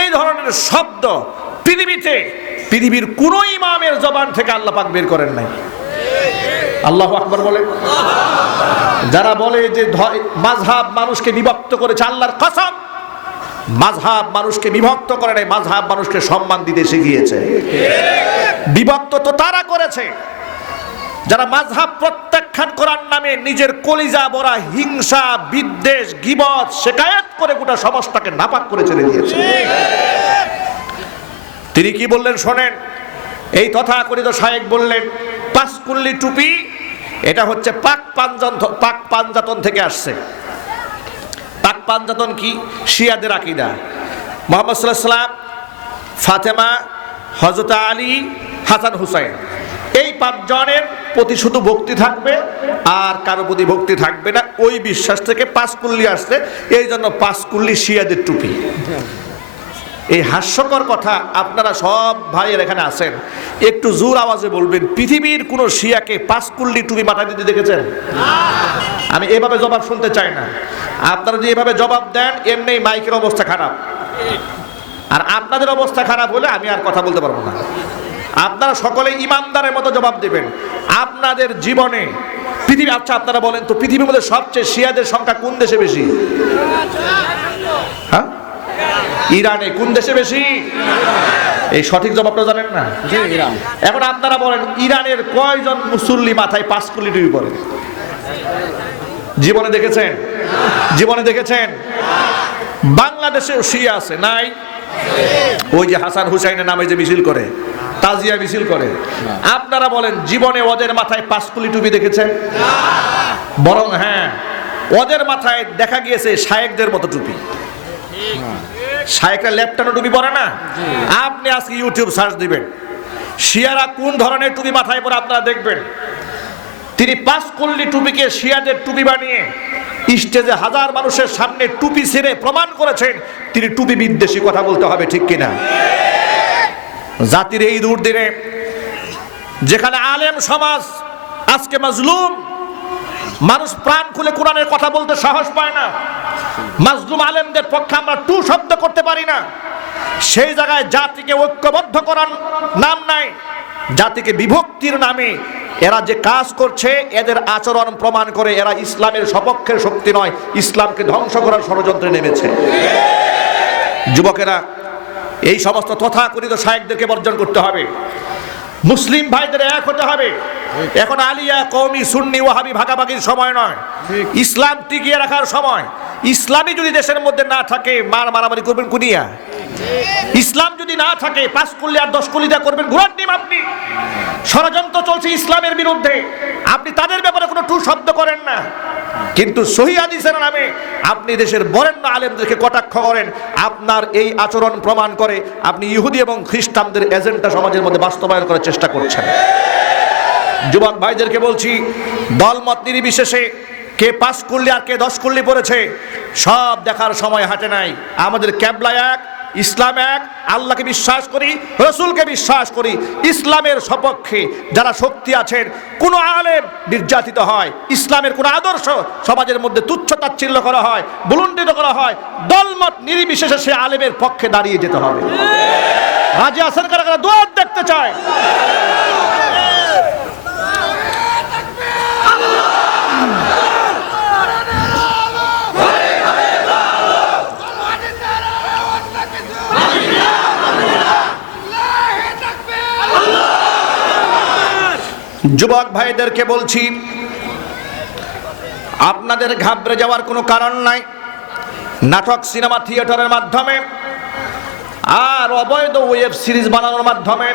এই ধরনের শব্দ পৃথিবীর কোন ইমামের জবান থেকে আল্লাহ পাক বের করেন নাই। আল্লাহু আকবার বলেন। যারা বলে যে মাযহাব মানুষকে বিভক্ত করেছে, আল্লাহর কসম, মাযহাব মানুষকে বিভক্ত করে নাই, মাযহাব মানুষকে সম্মান দিতে শিখিয়েছে। বিভক্ত তো তারা করেছে যারা মাযহাব প্রত্যাখ্যান করার নামে নিজের কলিজা ভরা হিংসা, বিদ্বেষ, গীবত, শিকায়াত করে গোটা সমাজটাকে নাপাক করে ছেড়ে দিয়েছে। তিনি কি বললেন শোনেন, এই তথাকথিত শায়েখ বললেন পাঁচকুল্লি টুপি এটা হচ্ছে পাক পাঞ্জাতন থেকে আসছে। পাক পাঞ্জাতন কি? শিয়াদের আকীদা। মুহাম্মদ সাল্লাল্লাহু আলাইহি ওয়াসাল্লাম, ফাতেমা, হযরত আলী, হাসান হুসাইন, এই পাঁচজনের প্রতি শুধু ভক্তি থাকবে আর কারো প্রতি ভক্তি থাকবে না, ওই বিশ্বাস থেকে পাঁচকুল্লি আসছে, এই জন্য পাঁচকুল্লি শিয়াদের টুপি। এই হাস্যকর কথা আপনারা সব ভাইয়ের এখানে আছেন, একটু জোর আওয়াজে বলবেন, পৃথিবীর কোন শিয়াকে পাঁচকুল্লি টুপি মাথায় দিতে দেখেছেন? আমি এভাবে জবাব শুনতে চাই না। আপনারা যদি এভাবে জবাব দেন, এমনি মাইকের অবস্থা খারাপ, আর আপনাদের অবস্থা খারাপ হলে আমি আর কথা বলতে পারবো না। আপনারা সকলে ইমানদারের মতো জবাব দেবেন। আপনাদের জীবনে পৃথিবী, আচ্ছা আপনারা বলেন তো, পৃথিবীর মধ্যে সবচেয়ে শিয়াদের সংখ্যা কোন দেশে বেশি? হ্যাঁ, ইরানে। কোন দেশে বেশি? এই সঠিক জবাবটা জানেন না? এখন আপনারা বলেন, ইরানের কয়জন মুসল্লি মাথায় পাঁচকুল্লি টুপি পরে? জীবনে দেখেছেন? জীবনে দেখেছেন? বাংলাদেশে শিয়া আছে নাই? ওই যে হাসান হুসাইনের নামে যে মিছিল করে, তাজিয়া মিছিল করে, আপনারা বলেন জীবনে ওদের মাথায় পাঁচকুল্লি টুপি দেখেছেন? বরং হ্যাঁ, ওদের মাথায় দেখা গিয়েছে শায়েকদের মতো টুপি। শায়েকরা লেপটানো টুপি পরে না? আপনি আজকে ইউটিউব সার্চ দিবেন, শিয়ারা কোন ধরনের টুপি মাথায় পরে, আপনারা দেখবেন। তিনি পাঁচকুল্লি টুপিকে শিয়াদের টুপি বানিয়ে স্টেজে হাজার মানুষের সামনে টুপি ছেড়ে প্রমাণ করেছেন তিনি টুপি বিদ্বেষী। কথা বলতে হবে ঠিক কিনা? জাতির এই দুর্দিনে যেখানে আলেম সমাজ আজকে মাজলুম, মানুষ প্রাণ খুলে কোরআনের কথা বলতে সাহস পায় না, মাজলুম আলেমদের পক্ষে আমরা টু শব্দ করতে পারি না, সেই জায়গায় জাতিকে ঐক্যবদ্ধ করার নাম নাই, জাতিকে বিভক্তির নামে এরা যে কাজ করছে, এদের আচরণ প্রমাণ করে এরা ইসলামের সপক্ষের শক্তি নয়, ইসলামকে ধ্বংস করার ষড়যন্ত্রে নেমেছে। যুবকেরা, এই সমস্ত তথাকথিত শায়েখদেরকে বর্জন করতে হবে, মুসলিম ভাইদের এক হতে হবে। এখন আলিয়া, কওমি, সুন্নি, ওয়াহাবি ভাগাভাগির সময় নয়, ইসলাম টিকিয়ে রাখার সময়। ইসলামই যদি দেশের মধ্যে না থাকে, মারামারি করবেন কুনিয়া। ইসলাম যদি না থাকে, পাঁচকুল্লি আর দশকুল্লিটা করবেন ঘোড়ার ডিম। আপনি ষড়যন্ত্র চলছে ইসলামের বিরুদ্ধে, আপনি তাদের ব্যাপারে কোনো টু শব্দ করেন না, কিন্তু সহিহ হাদিসের নামে আপনি দেশের বরেণ্য আলেমদেরকে কটাক্ষ করেন। আপনার এই আচরণ প্রমাণ করে আপনি ইহুদি এবং খ্রিস্টানদের এজেন্ডা সমাজের মধ্যে বাস্তবায়ন করার চেষ্টা করছেন। যুবক ভাইদেরকে বলছি, দলমত নির্বিশেষে কে পাঁচকুল্লি আর কে দশকুল্লি পড়েছে সব দেখার সময় হাতে নাই। আমাদের ক্যাবলা এক, ইসলাম এক, আল্লাহকে বিশ্বাস করি, রসুলকে বিশ্বাস করি। ইসলামের সপক্ষে যারা শক্তি আছেন, কোনো আলেম নির্যাতিত হয়, ইসলামের কোনো আদর্শ সমাজের মধ্যে তুচ্ছ তাচ্ছিল্য করা হয়, ভুলুণ্ঠিত করা হয়, দলমত নির্বিশেষে সে আলেমের পক্ষে দাঁড়িয়ে যেতে হবে। রাজি আছেন কারা কারা দোয়াত দেখতে চায়? যুবক ভাইদেরকে বলছি, আপনাদের ঘাবড়ে যাওয়ার কোনো কারণ নাই। নাটক, সিনেমা, থিয়েটারের মাধ্যমে আর অবৈধ ওয়েব সিরিজ বানানোর মাধ্যমে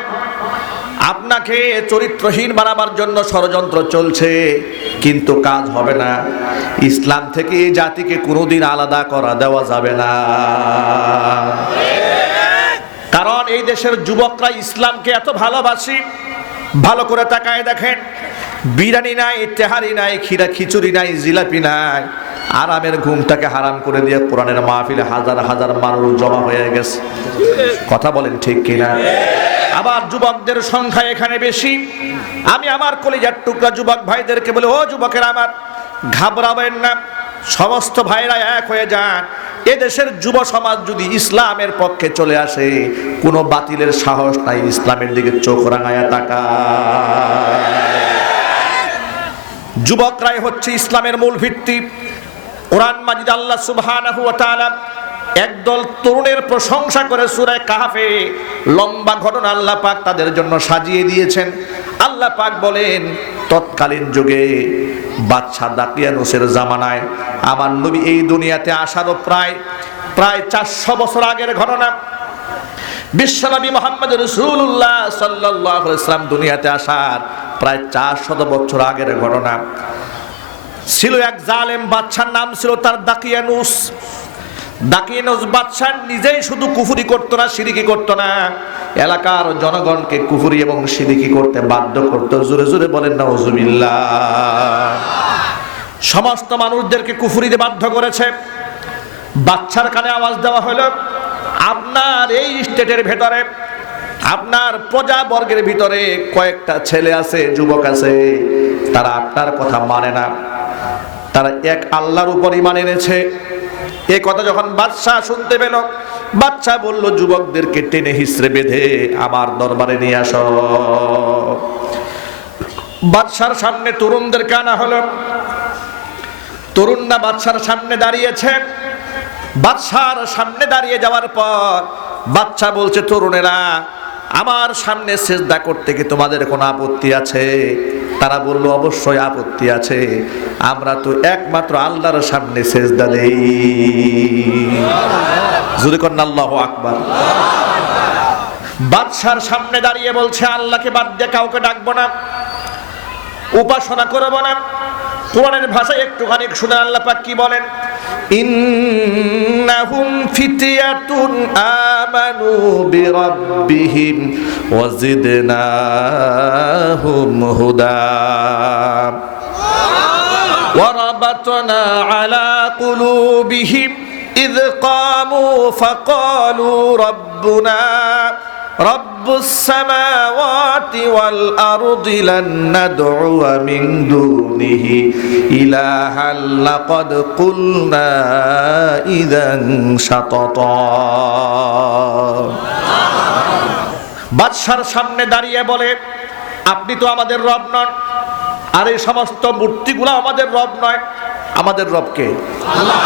আপনাকে চরিত্রহীন বানাবার জন্য ষড়যন্ত্র চলছে, কিন্তু কাজ হবে না। ইসলাম থেকে এই জাতিকে কোনোদিন আলাদা করা দেওয়া যাবে না, কারণ এই দেশের যুবকরা ইসলামকে এত ভালোবাসি, ভালো করে তাকায় দেখেন, বিরিয়ানি নাই, তেহারি নাই, খিচুড়ি নাই, জিলাপি নাই, আরামের ঘুমটাকে হারাম করে দিয়ে কোরআনের মাহফিলে হাজার হাজার মানুষ জমা হয়ে গেছে। কথা বলেন ঠিক কিনা? আবার যুবকদের সংখ্যা এখানে বেশি। আমি আমার কলিজার টুকরা যুবক ভাইদেরকে বলে, ও যুবকেরা আমার, ঘাবড়াবেন না, সমস্ত ভাইরা এক হয়ে যান। এদেশের যুব সমাজ যদি ইসলামের পক্ষে চলে আসে, কোনো বাতিলের সাহস নাই ইসলামের দিকে চোখ রাঙায়া তাকায়। যুবকরাই হচ্ছে ইসলামের মূল ভিত্তি। কোরআন মাজিদ আল্লাহ সুবহানাহু ওয়া তাআলা একদল তরুণের প্রশংসা করে সূরা কাহফে লম্বা ঘটনা আল্লাহ পাক তাদের জন্য সাজিয়ে দিয়েছেন। আল্লাহ পাক বলেন, তৎকালীন যুগে বাদশাহ দাকিয়ানুসের জামানায় আমার নবী এই দুনিয়াতে আসারও প্রায় 400 বছর আগের ঘটনা। বিশ্বনবী মুহাম্মদ রাসূলুল্লাহ সাল্লাল্লাহু আলাইহি ওয়াসাল্লাম দুনিয়াতে আসার প্রায় 400 বছর আগের ঘটনা। ছিল এক জালেম বাদশার নাম ছিল তার দাকিয়ানুস। দাকিয়ানুস বাদশা নিজেই শুধু কুফরি করতো না, শিরকি করতো না, এলাকার জনগণকে কুফরি এবং শিরকি করতে বাধ্য করতো। জোরে জোরে বলেন নাউজুবিল্লাহ। সমস্ত মানুষদেরকে কুফরিতে বাধ্য করেছে। বাদশার কানে আওয়াজ দেওয়া হলো, আপনার এই স্টেটের ভেতরে, আপনার প্রজাবর্গের ভিতরে কয়েকটা ছেলে আছে, যুবক আছে, তারা আপনার কথা মানে না, তারা এক আল্লাহর উপর ঈমান এনেছে। এই কথা যখন বাদশা শুনতে পেল, বাদশা বলল, যুবকদেরকে টেনে হিসড়ে বেঁধে আমার দরবারে নিয়ে আসো। বাদশার সামনে তরুণদেরকে আনা হলো। তরুণরা বাদশার সামনে দাঁড়িয়েছে। বাদশার সামনে দাঁড়িয়ে যাওয়ার পর বাদশা বলছে, তরুণেরা, আমার সামনে সিজদা করতে কি তোমাদের কোনো আপত্তি আছে? তারা বলল, অবশ্যই আপত্তি আছে, আমরা তো একমাত্র আল্লাহর সামনে সিজদা দেই। জোরে করেন আল্লাহু আকবার। বাদশার সামনে দাঁড়িয়ে বলছে, আল্লাহকে বাদ দিয়ে কাউকে ডাকবো না, উপাসনা করব না। কোরআনের ভাষায় একটুখানি শুনে আল্লাহ পাক কি বলেন, ইন্নাহুম ফিতয়াতুন আমানু বিরাব্বিহিম ওয়াজিদনাহুম হুদা ওয়ারাবাতনা আলা কুলুবিহিম ইয কামু ফাকালু রাব্বুনা রব্বুস সামাওয়াতি ওয়াল আরদি লান নাদউ মিন দুনিহি ইলাহান লাকাদ কুলনা ইযান শাতাতা। বাদশার সামনে দাঁড়িয়ে বলে, আপনি তো আমাদের রব নন, আর এই সমস্ত মূর্তিগুলো আমাদের রব নয়। আমাদের রবকে আল্লাহ।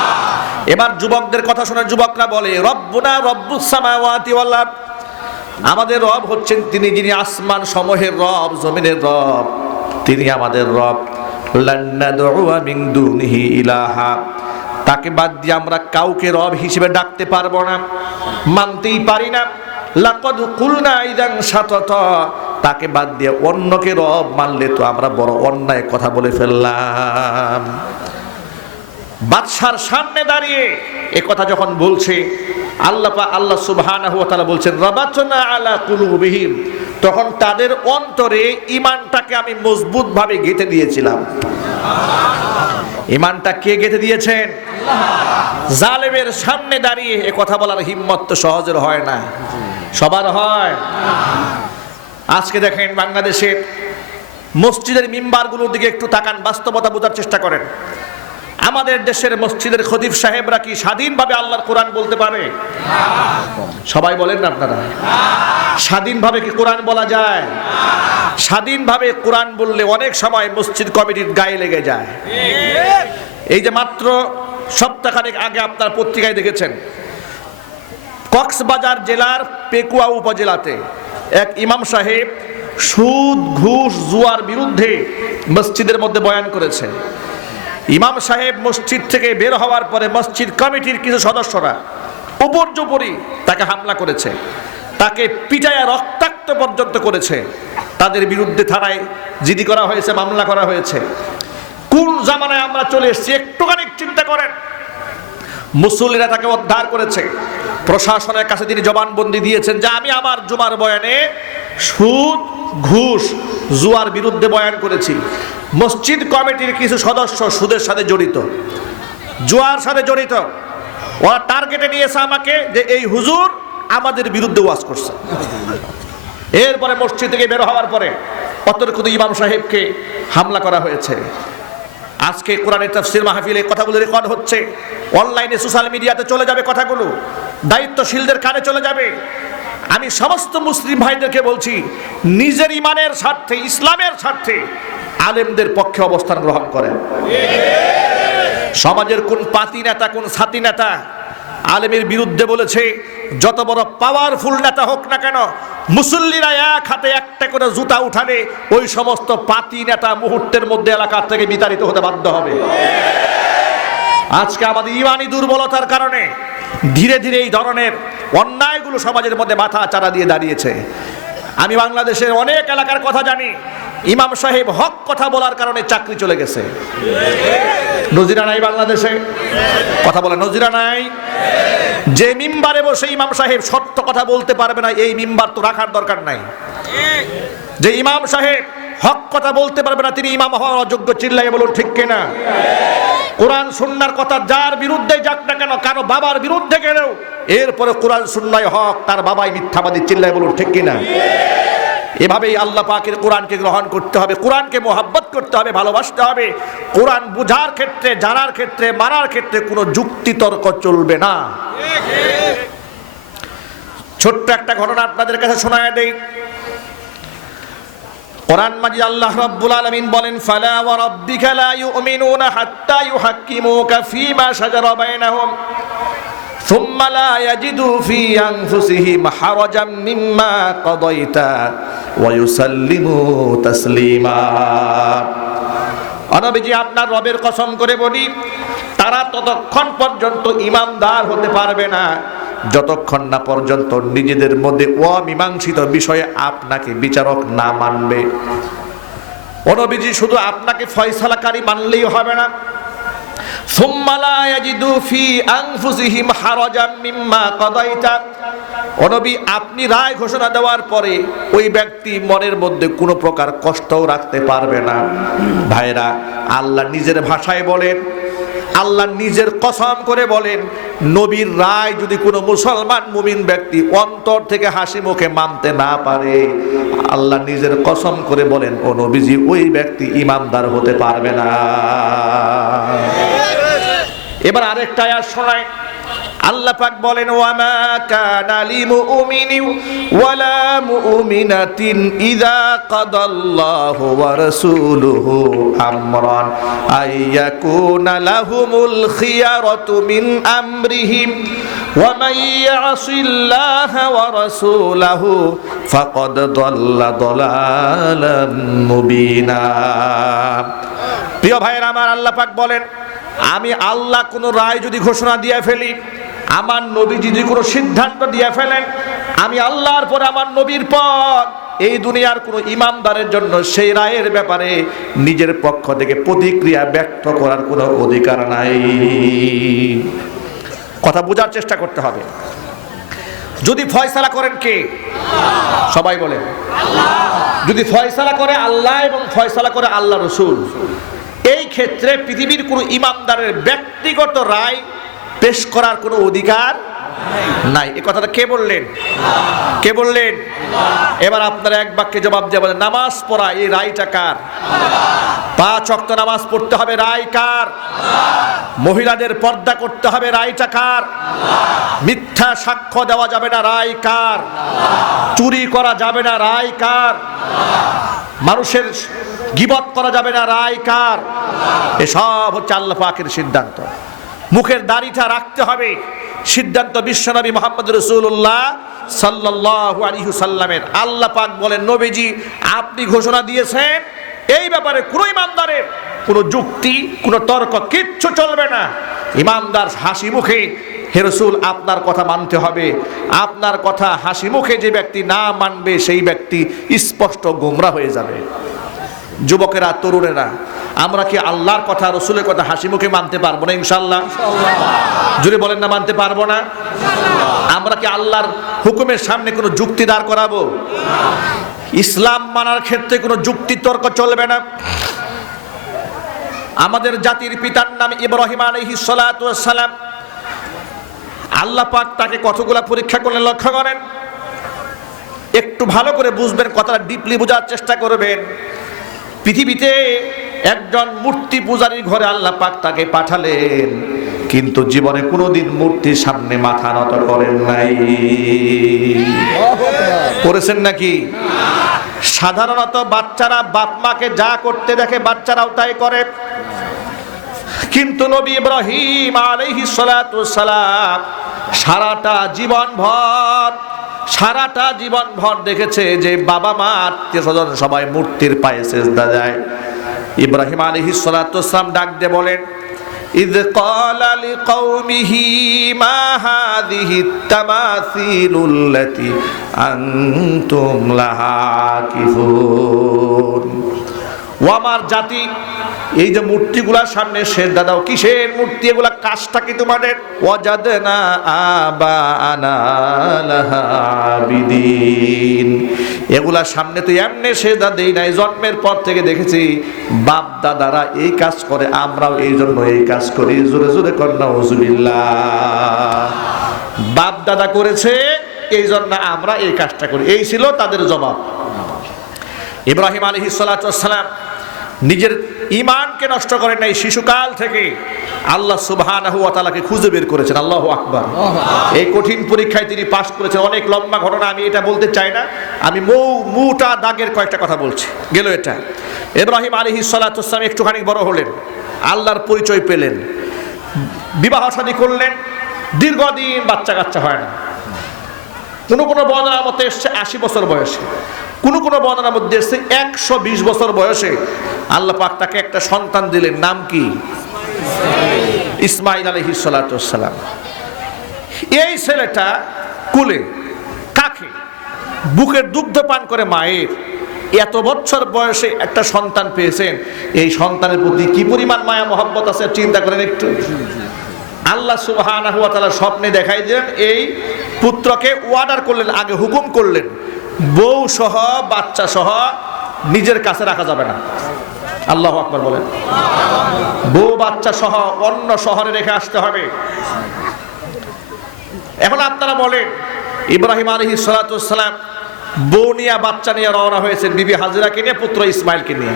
এবার যুবকদের কথা শুনে যুবকরা বলে, রব্বুনা রব্বুস সামাওয়াতি ওয়াল আরদ, আমাদের রব হচ্ছেন তিনি যিনি আসমান সমূহের রব, জমিনের রব, তিনি আমাদের রব। লান নাদউ মিন দুনিহি ইলাহা, তাকে বাদ দিয়ে আমরা কাউকে রব হিসেবে ডাকতে পারবো না, মানতেই পারি না। লাকাদ কুলনা ইযান শাতাতা, তাকে বাদ দিয়ে অন্যকে রব মানলে তো আমরা বড় অন্যায় কথা বলে ফেললাম। বাদশার সামনে দাঁড়িয়ে এ কথা যখন বলছে, আল্লাহ সুবহানাহু ওয়া তাআলা বলছেন, রাবাতনা আলা কুলুবিহিম, তখন তাদের অন্তরে ঈমানটাকে আমি মজবুত ভাবে গেঁথে দিয়েছিলাম। ঈমানটা কে গেঁথে দিয়েছেন? আল্লাহ। জালেমের সামনে দাঁড়িয়ে এ কথা বলার হিম্মত তো সহজের হয় না, সবার হয়। আজকে দেখেন বাংলাদেশের মসজিদের মিম্বারগুলোর দিকে একটু তাকান, বাস্তবতা বোঝার চেষ্টা করেন। আমাদের দেশের মসজিদের খতিব সাহেবরা কি স্বাধীনভাবে আল্লাহর কোরআন বলতে পারে? সবাই বলেন না আপনারা, স্বাধীনভাবে কি কোরআন বলা যায়? স্বাধীনভাবে কোরআন বললে অনেক সময় মসজিদ কমিটির গায়ে লেগে যায়। এই যে মাত্র সপ্তাহখানেক আগে আপনার পত্রিকায় দেখেছেন, কক্সবাজার জেলার পেকুয়া উপজেলাতে এক ইমাম সাহেব সুদ, ঘুষ, জুয়ার বিরুদ্ধে মসজিদের মধ্যে বয়ান করেছে। ইমাম সাহেব মসজিদ থেকে বের হওয়ার পরে মসজিদ কমিটির কিছু সদস্যরা উপর্যুপরি তাকে হামলা করেছে, তাকে পিটায়া রক্তাক্ত পর্যন্ত করেছে। তাদের বিরুদ্ধে থানায় জিডি করা হয়েছে, মামলা করা হয়েছে। কোন জামানায় আমরা চলে এসেছি একটুখানি চিন্তা করেন। মুসল্লিরা তাকে উদ্ধার করেছে। প্রশাসনের কাছে তিনি জবানবন্দি দিয়েছেন যে আমি আমার জুমার বয়ানে সুদ, ঘুষ, জুয়ার বিরুদ্ধে বয়ান করেছি। মসজিদ কমিটির কিছু সদস্য সুদের সাথে জড়িত, জুয়ার সাথে জড়িত। ওরা টার্গেটে নিয়েছে আমাকে যে এই হুজুর আমাদের বিরুদ্ধে ওয়াজ করছে। এরপরে মসজিদ থেকে বের হওয়ার পরে অতর্কিত ইমাম সাহেবকে হামলা করা হয়েছে। আজকে কোরআনের তাফসীর মাহফিলে কথাগুলো রেকর্ড হচ্ছে, অনলাইনে সোশ্যাল মিডিয়াতে চলে যাবে, কথাগুলো দায়িত্বশীলদের কানে চলে যাবে। আমি সমস্ত মুসলিম ভাইদেরকে বলছি, নিজের ইমানের স্বার্থে, ইসলামের স্বার্থে আলেমদের পক্ষে অবস্থান গ্রহণ করেন। সমাজের কোন পাতি নেতা, কোন ছাতি নেতা আলেমের বিরুদ্ধে বলেছে, যত বড় পাওয়ারফুল নেতা হোক না কেন, মুসল্লিরা এক হাতে একটা করে জুতা উঠালে ওই সমস্ত পাতি নেতা মুহূর্তের মধ্যে এলাকার থেকে বিতাড়িত হতে বাধ্য হবে। আজকে আমাদের ইমানি দুর্বলতার কারণে ধীরে ধীরে এই ধরনের অন্যায়গুলো সমাজের মধ্যে মাথা চাড়া দিয়ে দাঁড়িয়েছে। আমি বাংলাদেশের অনেক এলাকার কথা জানি, ইমাম সাহেব হক কথা বলার কারণে চাকরি চলে গেছে। নজিরা নাই বাংলাদেশে? কথা বলে নজিরা নাই? যে মিম্বারে বসে ইমাম সাহেব সত্য কথা বলতে পারবে না, এই মিম্বার তো রাখার দরকার নাই। যে ইমাম সাহেব হক কথা বলতে পারবে না, তিনি ইমাম হওয়ার অযোগ্য। চিল্লাইয়ে বলুন ঠিক কিনা? কোরআন সুন্নাহর কথা যার বিরুদ্ধে যাক না কেন, কারো বাবার বিরুদ্ধে গেলেও এরপরে কোরআন সুন্নাহই হক, তার বাবাই মিথ্যাবাদী। চিল্লাইয়ে বলুন ঠিক কিনা? এভাবেই আল্লাহ পাকের কোরআনকে গ্রহণ করতে হবে, কোরআনকে মোহাব্বত করতে হবে, ভালোবাসতে হবে। কোরআন বুঝার ক্ষেত্রে, জানার ক্ষেত্রে, মানার ক্ষেত্রে কোনো যুক্তি তর্ক চলবে না। ছোট্ট একটা ঘটনা আপনাদের কাছে শোনায় দেই। কোরআন মাজিদ আল্লাহ রাব্বুল আলামিন বলেন, ফালা ওয়া রাব্বিকা লা ইউমিনুনা হাত্তা ইউহাক্কিমুকা ফীমা শাজারা বাইনাহুম সুম্মা লা ইয়াজিদু ফী আনফুসিহিম হারাজাম মিম্মা কাদাইতা ওয়া ইউসাল্লিমু তাসলিমা। নবীজি, আপনার রবের কসম করে বলি, তারা ততক্ষণ পর্যন্ত ইমানদার হতে পারবে না যতক্ষণ না পর্যন্ত নিজেদের মধ্যে অমীমাংসিত বিষয়ে আপনাকে বিচারক না মানবে। নবীজি, শুধু আপনাকে ফয়সালাকারী মানলেই হবে না, সুম্মা লা ইয়াজিদু ফী আনফুসিহিম হারাজাম মিম্মা কাদাইতা। নবী, আপনি রায় ঘোষণা দেওয়ার পরে ওই ব্যক্তি মনের মধ্যে কোনো প্রকার কষ্টও রাখতে পারবে না। ভাইরা, আল্লাহ নিজের ভাষায় বলেন, আল্লাহ নিজের কসম করে বলেন, নবীর রায় যদি কোনো মুসলমান মুমিন ব্যক্তি অন্তর থেকে হাসি মুখে মানতে না পারে, আল্লাহ নিজের কসম করে বলেন, ও নবীজি, ওই ব্যক্তি ইমানদার হতে পারবে না। এবার আরেকটা আয়াত শোনায়, আল্লাহ পাক বলেন, ওয়ামা কানা লিমুমিনিন ওয়ালা মুমিনাতিন ইযা কাদাল্লাহু ওয়া রাসূলুহু আমরান আইয়াকুনা লাহুমুল খিয়ারাতু মিন আমরিহিম ওয়া মান ইয়াসিল্লাহা ওয়া রাসূলাহু ফাকাদ দাল্লা দালালাম মুবিনা। প্রিয় ভাইরা আমার, আল্লাহ পাক বলেন, আমি আল্লাহ কোনো রায় যদি ঘোষণা দিয়ে ফেলি, আমার নবী যদি কোনো সিদ্ধান্ত দিয়ে ফেলেন, আমি আল্লাহর পর, আমার নবীর পর এই দুনিয়ার কোনো ইমানদারের জন্য সেই রায়ের ব্যাপারে নিজের পক্ষ থেকে প্রতিক্রিয়া ব্যক্ত করার কোনো অধিকার নাই। কথা বোঝার চেষ্টা করতে হবে। যদি ফয়সালা করেন কে? সবাই বলেন আল্লাহ। যদি ফয়সালা করে আল্লাহ এবং ফয়সালা করে আল্লাহ রসুল, এই ক্ষেত্রে পৃথিবীর কোনো ইমানদারের ব্যক্তিগত রায় পেশ করার কোনো অধিকার নাই। এই কথাটা কে বললেন? কে বললেন? এবার আপনারা এক বাক্যে জবাব দিয়ে বলেন, নামাজ পড়া এই রায়টা কার? 5 ওয়াক্ত নামাজ পড়তে হবে, রায় কার? মহিলাদের পর্দা করতে হবে, রায়টা কার? মিথ্যা সাক্ষ্য দেওয়া যাবে না, রায় কার? চুরি করা যাবে না, রায় কার? মানুষের গীবত করা যাবে না, রায় কার? এসব হচ্ছে আল্লাহ পাকের সিদ্ধান্ত। মুখের দাড়িটা রাখতে হবে, সিদ্ধান্ত বিশ্বনবী মুহাম্মদ রাসূলুল্লাহ সাল্লাল্লাহু আলাইহি ওয়াসাল্লামের। আল্লাহ পাক বলেন, নবীজি, আপনি ঘোষণা দিয়েছেন, এই ব্যাপারে কোনো ইমানদারের কোনো যুক্তি, কোনো তর্ক কিচ্ছু চলবে না। ইমানদার হাসি মুখে, হে রাসূল, আপনার কথা মানতে হবে। আপনার কথা হাসি মুখে যে ব্যক্তি না মানবে, সেই ব্যক্তি স্পষ্ট গোমরা হয়ে যাবে। যুবকেরা, তরুণেরা, আমরা কি আল্লাহর কথা রসুলের কথা হাসি মুখে মানতে পারবো না ইনশাআল্লাহ? জুড়ে বলেন না মানতে পারবো না? আমরা কি আল্লাহর হুকুমের সামনে কোনো যুক্তি দাঁড় করাবো? ইসলাম মানার ক্ষেত্রে কোনো যুক্তি তর্ক চলবে না। আমাদের জাতির পিতার নাম ইব্রাহিম আলাইহিস সালাতু ওয়াস সালাম। আল্লাহ পাক তাকে কতগুলা পরীক্ষা করলেন লক্ষ্য করেন, একটু ভালো করে বুঝবেন, কথাটা ডিপলি বোঝার চেষ্টা করবেন। পৃথিবীতে একজন মূর্তি পূজারীর ঘরে আল্লাহ পাক তাকে পাঠালেন, কিন্তু জীবনে কোনোদিন মূর্তির সামনে মাথা নত করেন নাই। করেছেন নাকি? সাধারণত বাচ্চারা বাপ মাকে যা করতে দেখে বাচ্চারাও তাই করে, কিন্তু নবী ইব্রাহিম আলাইহিস সালাতু ওয়াস সালাম সারাটা জীবন ভর দেখেছে যে বাবা মা আত্মীয় স্বজন সবাই মূর্তির পায়ে সিজদা যায়। ইব্রাহিম আলাইহিস সালাতু ওয়াস সালাম ডাক দিয়ে বলেন, ইয ক্বালা লিকওমিহি মা হাযিহিত তামাসিলুল্লাতী আনতুম লাহা আকিফুন। ও আমার জাতি, এই যে মূর্তিগুলার সামনে সিজদা দাও, কিসের মূর্তি এগুলা? কাজটা কি তোমাদের? ওয়াজাদনা আবাআনা লাহা আবিদিন। এগুলার সামনে তো এমনি সিজদা দেই নাই, জন্মের পর থেকে দেখেছি বাপ দাদারা এই কাজ করে, আমরাও এই জন্য এই কাজ করি। জোরে জোরে কর নাউজুবিল্লাহ। বাপ দাদা করেছে এই জন্য আমরা এই কাজটা করি, এই ছিল তাদের জবাব। ইব্রাহিম আলাইহিস সালাতু ওয়াস সালাম নিজের ঈমানকে নষ্ট করেন নাই, শিশুকাল থেকে আল্লাহ সুবহানাহু ওয়া তাআলাকে খুঁজে বের করেছেন। আল্লাহু আকবার। এই কঠিন পরীক্ষায় তিনি পাস করেছেন। অনেক লম্বা ঘটনা, আমি এটা বলতে চাই না, আমি মুটা দাগের কয়েকটা কথা বলছি। গেল এটা। ইব্রাহিম আলাইহিস সালাতু ওয়াস সালাম একটুখানি বড় হলেন, আল্লাহর পরিচয় পেলেন, বিবাহ শাদী করলেন, দীর্ঘদিন বাচ্চা কাচ্চা হয় না। কোনো বর্ণনার মতে এসছে 80 বছর বয়সে, কোনো বর্ণনার মধ্যে এসছে 120 বছর বয়সে আল্লাহ পাক তাকে একটা সন্তান দিলেন। নাম কি? ইসমাঈল আলাইহিস সালাতু ওয়াস সালাম। এই ছেলেটা কুলে কাকে বুকের দুগ্ধ পান করে মায়ের, এত বছর বয়সে একটা সন্তান পেয়েছেন। এই সন্তানের প্রতি কি পরিমাণ মায়া মহব্বত আছে চিন্তা করেন একটু। আল্লাহ সুবহানাহু ওয়া তাআলা স্বপ্নে দেখাই দিলেন, এই পুত্রকে অর্ডার করলেন, আগে হুকুম করলেন, বউ সহ বাচ্চা সহ নিজের কাছে রাখা যাবে না। আল্লাহু আকবার বলেন। বউ বাচ্চা সহ অন্য শহরে রেখে আসতে হবে। এখন আপনারা বলেন, ইব্রাহিম আলাইহিস সালাতু ওয়াস সালাম বউ নিয়ে বাচ্চা নিয়ে রওনা হয়েছেন, বিবি হাজেরাকে নিয়ে, পুত্র ইসমাইলকে নিয়ে।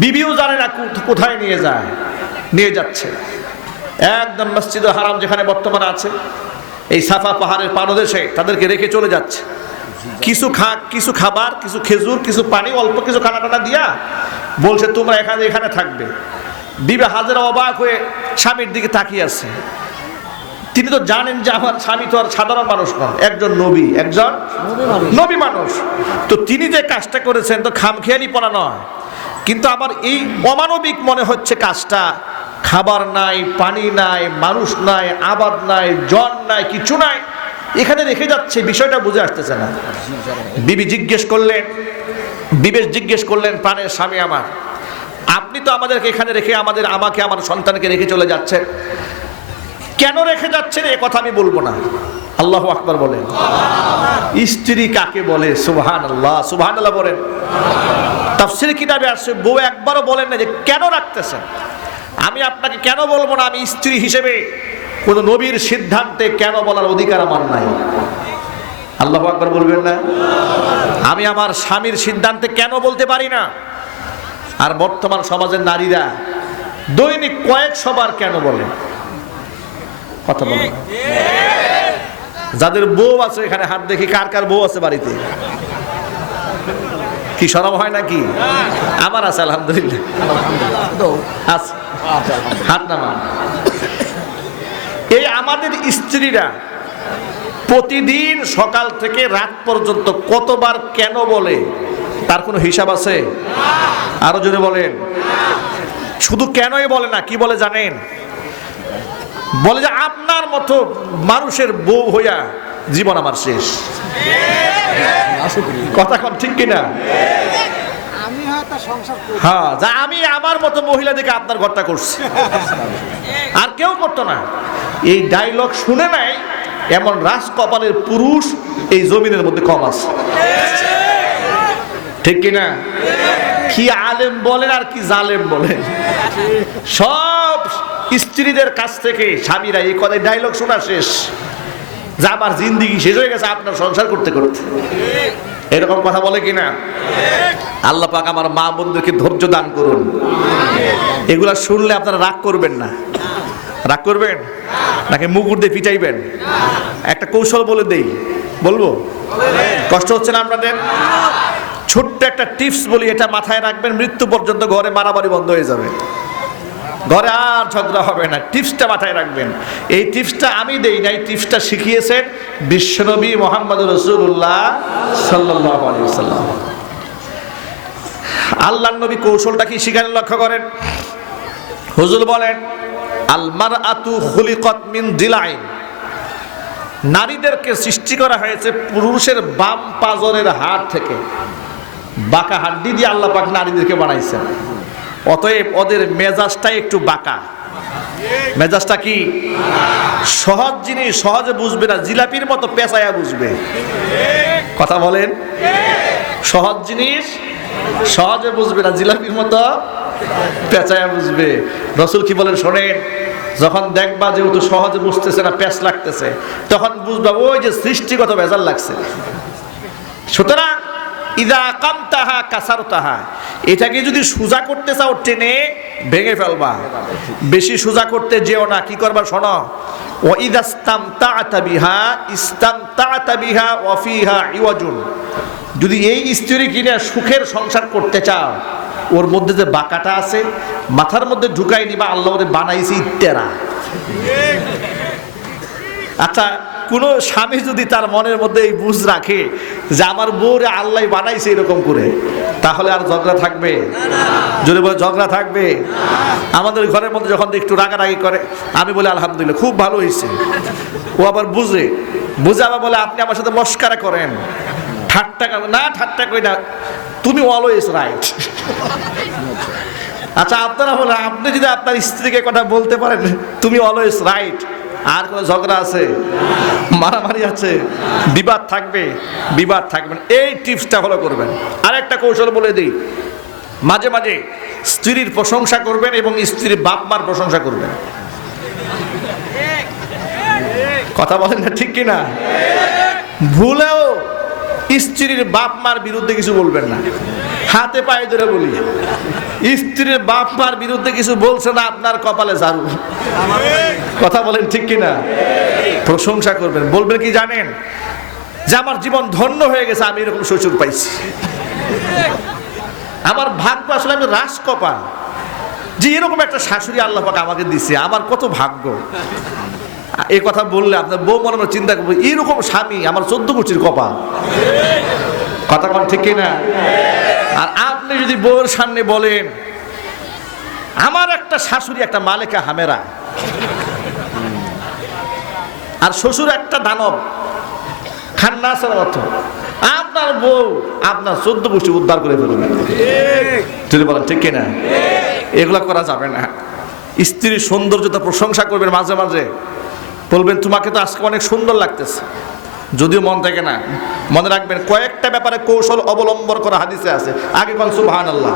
বিবিও জানে না কোথায় নিয়ে যাচ্ছে। একদম মসজিদুল হারাম যেখানে বর্তমানে আছে, এই সাফা পাহাড়ের পাদদেশে তাদেরকে রেখে চলে যাচ্ছে। কিছু খাবার, কিছু খেজুর, কিছু পানি, অল্প কিছু খানা টানা দিয়া বলছে তোমরা এখানে থাকবে। বিবি হাজেরা অবাক হয়ে স্বামীর দিকে তাকিয়ে আছে। তিনি তো জানেন যে আমার স্বামী তো আর সাধারণ মানুষ নয়, একজন নবী মানুষ। তো তিনি যে কাজটা করেছেন তো খামখেয়ালি পড়া নয়, কিন্তু আমার এই অমানবিক মনে হচ্ছে কাজটা। খাবার নাই, পানি নাই, মানুষ নাই, আবাদ নাই, জন নাই, কিছু নাই, এখানে রেখে যাচ্ছে, বিষয়টা বুঝে আসতেছে না। বিবি জিজ্ঞেস করলেন প্রাণের স্বামী আমার, আপনি তো আমাদেরকে এখানে রেখে আমাকে আমার সন্তানকে রেখে চলে যাচ্ছেন, কেন রেখে যাচ্ছেন এ কথা আমি বলবো না। আল্লাহু আকবার বলেন। স্ত্রী কাকে বলে? সুবহানাল্লাহ, সুবহানাল্লাহ বলেন। তাফসীর কিতাবে আসছে, বউ একবারও বলেন না যে কেন রাখতেছেন। আমি আপনাকে কেন বলবো না? আমি স্ত্রী হিসেবে কোন নবীর সিদ্ধান্তে কেন বলার অধিকার আমার নাই। আল্লাহু আকবার বলবেন না? আমি আমার স্বামীর সিদ্ধান্তে কেন বলতে পারি না? আর বর্তমান সমাজের নারীরা দৈনিক কয়েকশবার কেন বলে, কথা বলে। যাদের বউ আছে এখানে হাত দেখি, কার বউ আছে বাড়িতে? কি শরম হয় নাকি? আমার আছে আলহামদুলিল্লাহ, আছে, হাত নামা। এই আমাদের স্ত্রীরা প্রতিদিন সকাল থেকে রাত পর্যন্ত কতবার কেন বলে তার কোনো হিসাব আছে? আরো জোরে বলেন। শুধু কেনই বলে না, কি বলে জানেন? বলে যে আপনার মতো মানুষের বউ হইয়া জীবন আমার শেষ। কথা কোন ঠিক কিনা? হ্যাঁ, যা আমি আমার মতো মহিলা দেখে আপনার ঘরটা করছি, আর কেউ করতো না। এই ডায়লগ শুনে নাই এমন রাজ কপালের পুরুষ এই জমিনের মধ্যে কম আছে, ঠিক কিনা? কি আলেম বলেন আর কি জালেম বলেন, সব স্ত্রীদের কাছ থেকে স্বামীরা এই কথায় ডায়লগ শোনা শেষ যে আমার জিন্দিগি শেষ হয়ে গেছে আপনার সংসার করতে করতে। এরকম কথা বলে কিনা? আল্লাহ পাক আমার মা বন্ধুকে ধৈর্য দান করুন। এগুলা শুনলে আপনারা রাগ করবেন না? রাগ করবেন নাকি মুকুর দিয়ে পিটাইবেন? একটা কৌশল বলে দেই, বলবো? কষ্ট হচ্ছে না আপনাদের? ছোট্ট একটা টিপস বলি, এটা মাথায় রাখবেন, মৃত্যু পর্যন্ত ঘরে মারামারি বন্ধ হয়ে যাবে, ঘরে আর ঝগড়া হবে না। টিপসটা মাথায় রাখবেন। এই টিপসটা আমি দেই না, এই টিপসটা শিখিয়েছেন বিশ্বনবী মুহাম্মদুর রাসূলুল্লাহ সাল্লাল্লাহু আলাইহি ওয়াসাল্লাম। আল্লাহর নবী কৌশলটা কি শিখালেন লক্ষ্য করেন। হুজুর বলেন, আল মারআতু খুলিকাত মিন দিলাইন, নারীদেরকে সৃষ্টি করা হয়েছে পুরুষের বাম পাজরের হাড় থেকে। বাঁকা হাড্ডি দিয়ে আল্লাহ পাক নারীদেরকে বানাইছেন। অতএব ওদের মেজাজটাই একটু বাঁকা। মেজাজটা কি? সহজ জিনিস সহজে বুঝবে না, জিলাপির মতো পেঁচায়া বুঝবে। কথা বলেন, সহজ জিনিস সহজে বুঝবে না, জিলাপির মতো পেঁচায়া বুঝবে। রসুল কি বলেন শোনেন, যখন দেখবা যেহেতু সহজে বুঝতেছে না, পেঁচ লাগতেছে, তখন বুঝবা ওই যে সৃষ্টিগত ভেজাল লাগছে। সুতরাং ইদা কামতাহা কাসারতাহা, এটাকে যদি সোজা করতে চাও টেনে ভেঙে ফেলবা, বেশি সোজা করতে যেও না। কি করবা শোনো, ওয়া ইদা ইসতামতা'তা বিহা ইসতামতা'তা বিহা ওয়া ফিহা ইওয়াজুন, যদি এই স্ত্রী কিনা সুখের সংসার করতে চাও, ওর মধ্যে যে বাঁকাটা আছে মাথার মধ্যে ঢুকাই নিবা, আল্লাহ ওরে বানাইছে ইত্তেরা। আচ্ছা, কোন স্বামী যদি তার মনের মধ্যে এই বুঝ রাখে যে আমার বউরে আল্লাহ বানাইছে এরকম করে, তাহলে আর ঝগড়া থাকবে? যদি বলে ঝগড়া থাকবে। আমাদের ঘরের মধ্যে যখন একটু রাগারাগি করে, আমি বলি আলহামদুলিল্লাহ খুব ভালো হয়েছে, ও আবার বুঝে আবার বলে আপনি আমার সাথে মস্কারা করেন, ঠাট্টা করেন। না, ঠাট্টা করি না, তুমি অলওয়েজ রাইট। আচ্ছা, আপনারা বলে আপনি যদি আপনার স্ত্রীকে কথা বলতে পারেন তুমি অলওয়েজ রাইট, আর কোনো ঝগড়া আছে? মারামারি আছে? বিবাদ থাকবে? বিবাদ থাকবে না। এই টিপসটা ফলো করবেন। আরেকটা কৌশল বলে দিই, মাঝে মাঝে স্ত্রীর প্রশংসা করবেন এবং স্ত্রীর বাপ মার প্রশংসা করবেন। কথা বলেন না, ঠিক কিনা? ভুলেও স্ত্রীর বাপ মার বিরুদ্ধে কিছু বলবেন না। হাতে পায়ে ধরে বলি, স্ত্রীর বাপ মার বিরুদ্ধে কিছু বলছে না, আপনার কপালে ঝাড়ু। কথা বলেন, ঠিক কিনা? প্রশংসা করবেন, বলবেন কি জানেন, যে আমার জীবন ধন্য হয়ে গেছে, আমি এরকম শ্বশুর পাইছি, আমার ভাগ্য আসলে আমি রাজকপাল যে এরকম একটা শাশুড়ি আল্লাহ পাক আমাকে দিছে, আমার কত ভাগ্য। এই কথা বললে আপনার বউ মনে মনে চিন্তা করবে এরকম স্বামী আমার 14 কোটির কপাল। কথা কোন, ঠিক কিনা? আর আপনি যদি বউয়ের সামনে বলেন আমার একটা শাশুড়ি একটা মালেকা হামেরা, আর শ্বশুর একটা দানব খান্নাসের অর্থ, আপনার বউ আপনার 14 গোষ্ঠী উদ্ধার করে ফেলবে। যদি বলেন, ঠিক কিনা? এগুলা করা যাবে না। স্ত্রীর সৌন্দর্যতা প্রশংসা করবেন, মাঝে মাঝে বলবেন তোমাকে তো আজকে অনেক সুন্দর লাগতেছে, যদিও মন থেকে না। মনে রাখবেন কয়েকটা ব্যাপারে কৌশল অবলম্বন করা হাদিসে আছে। আগে কোন সুবহানাল্লাহ।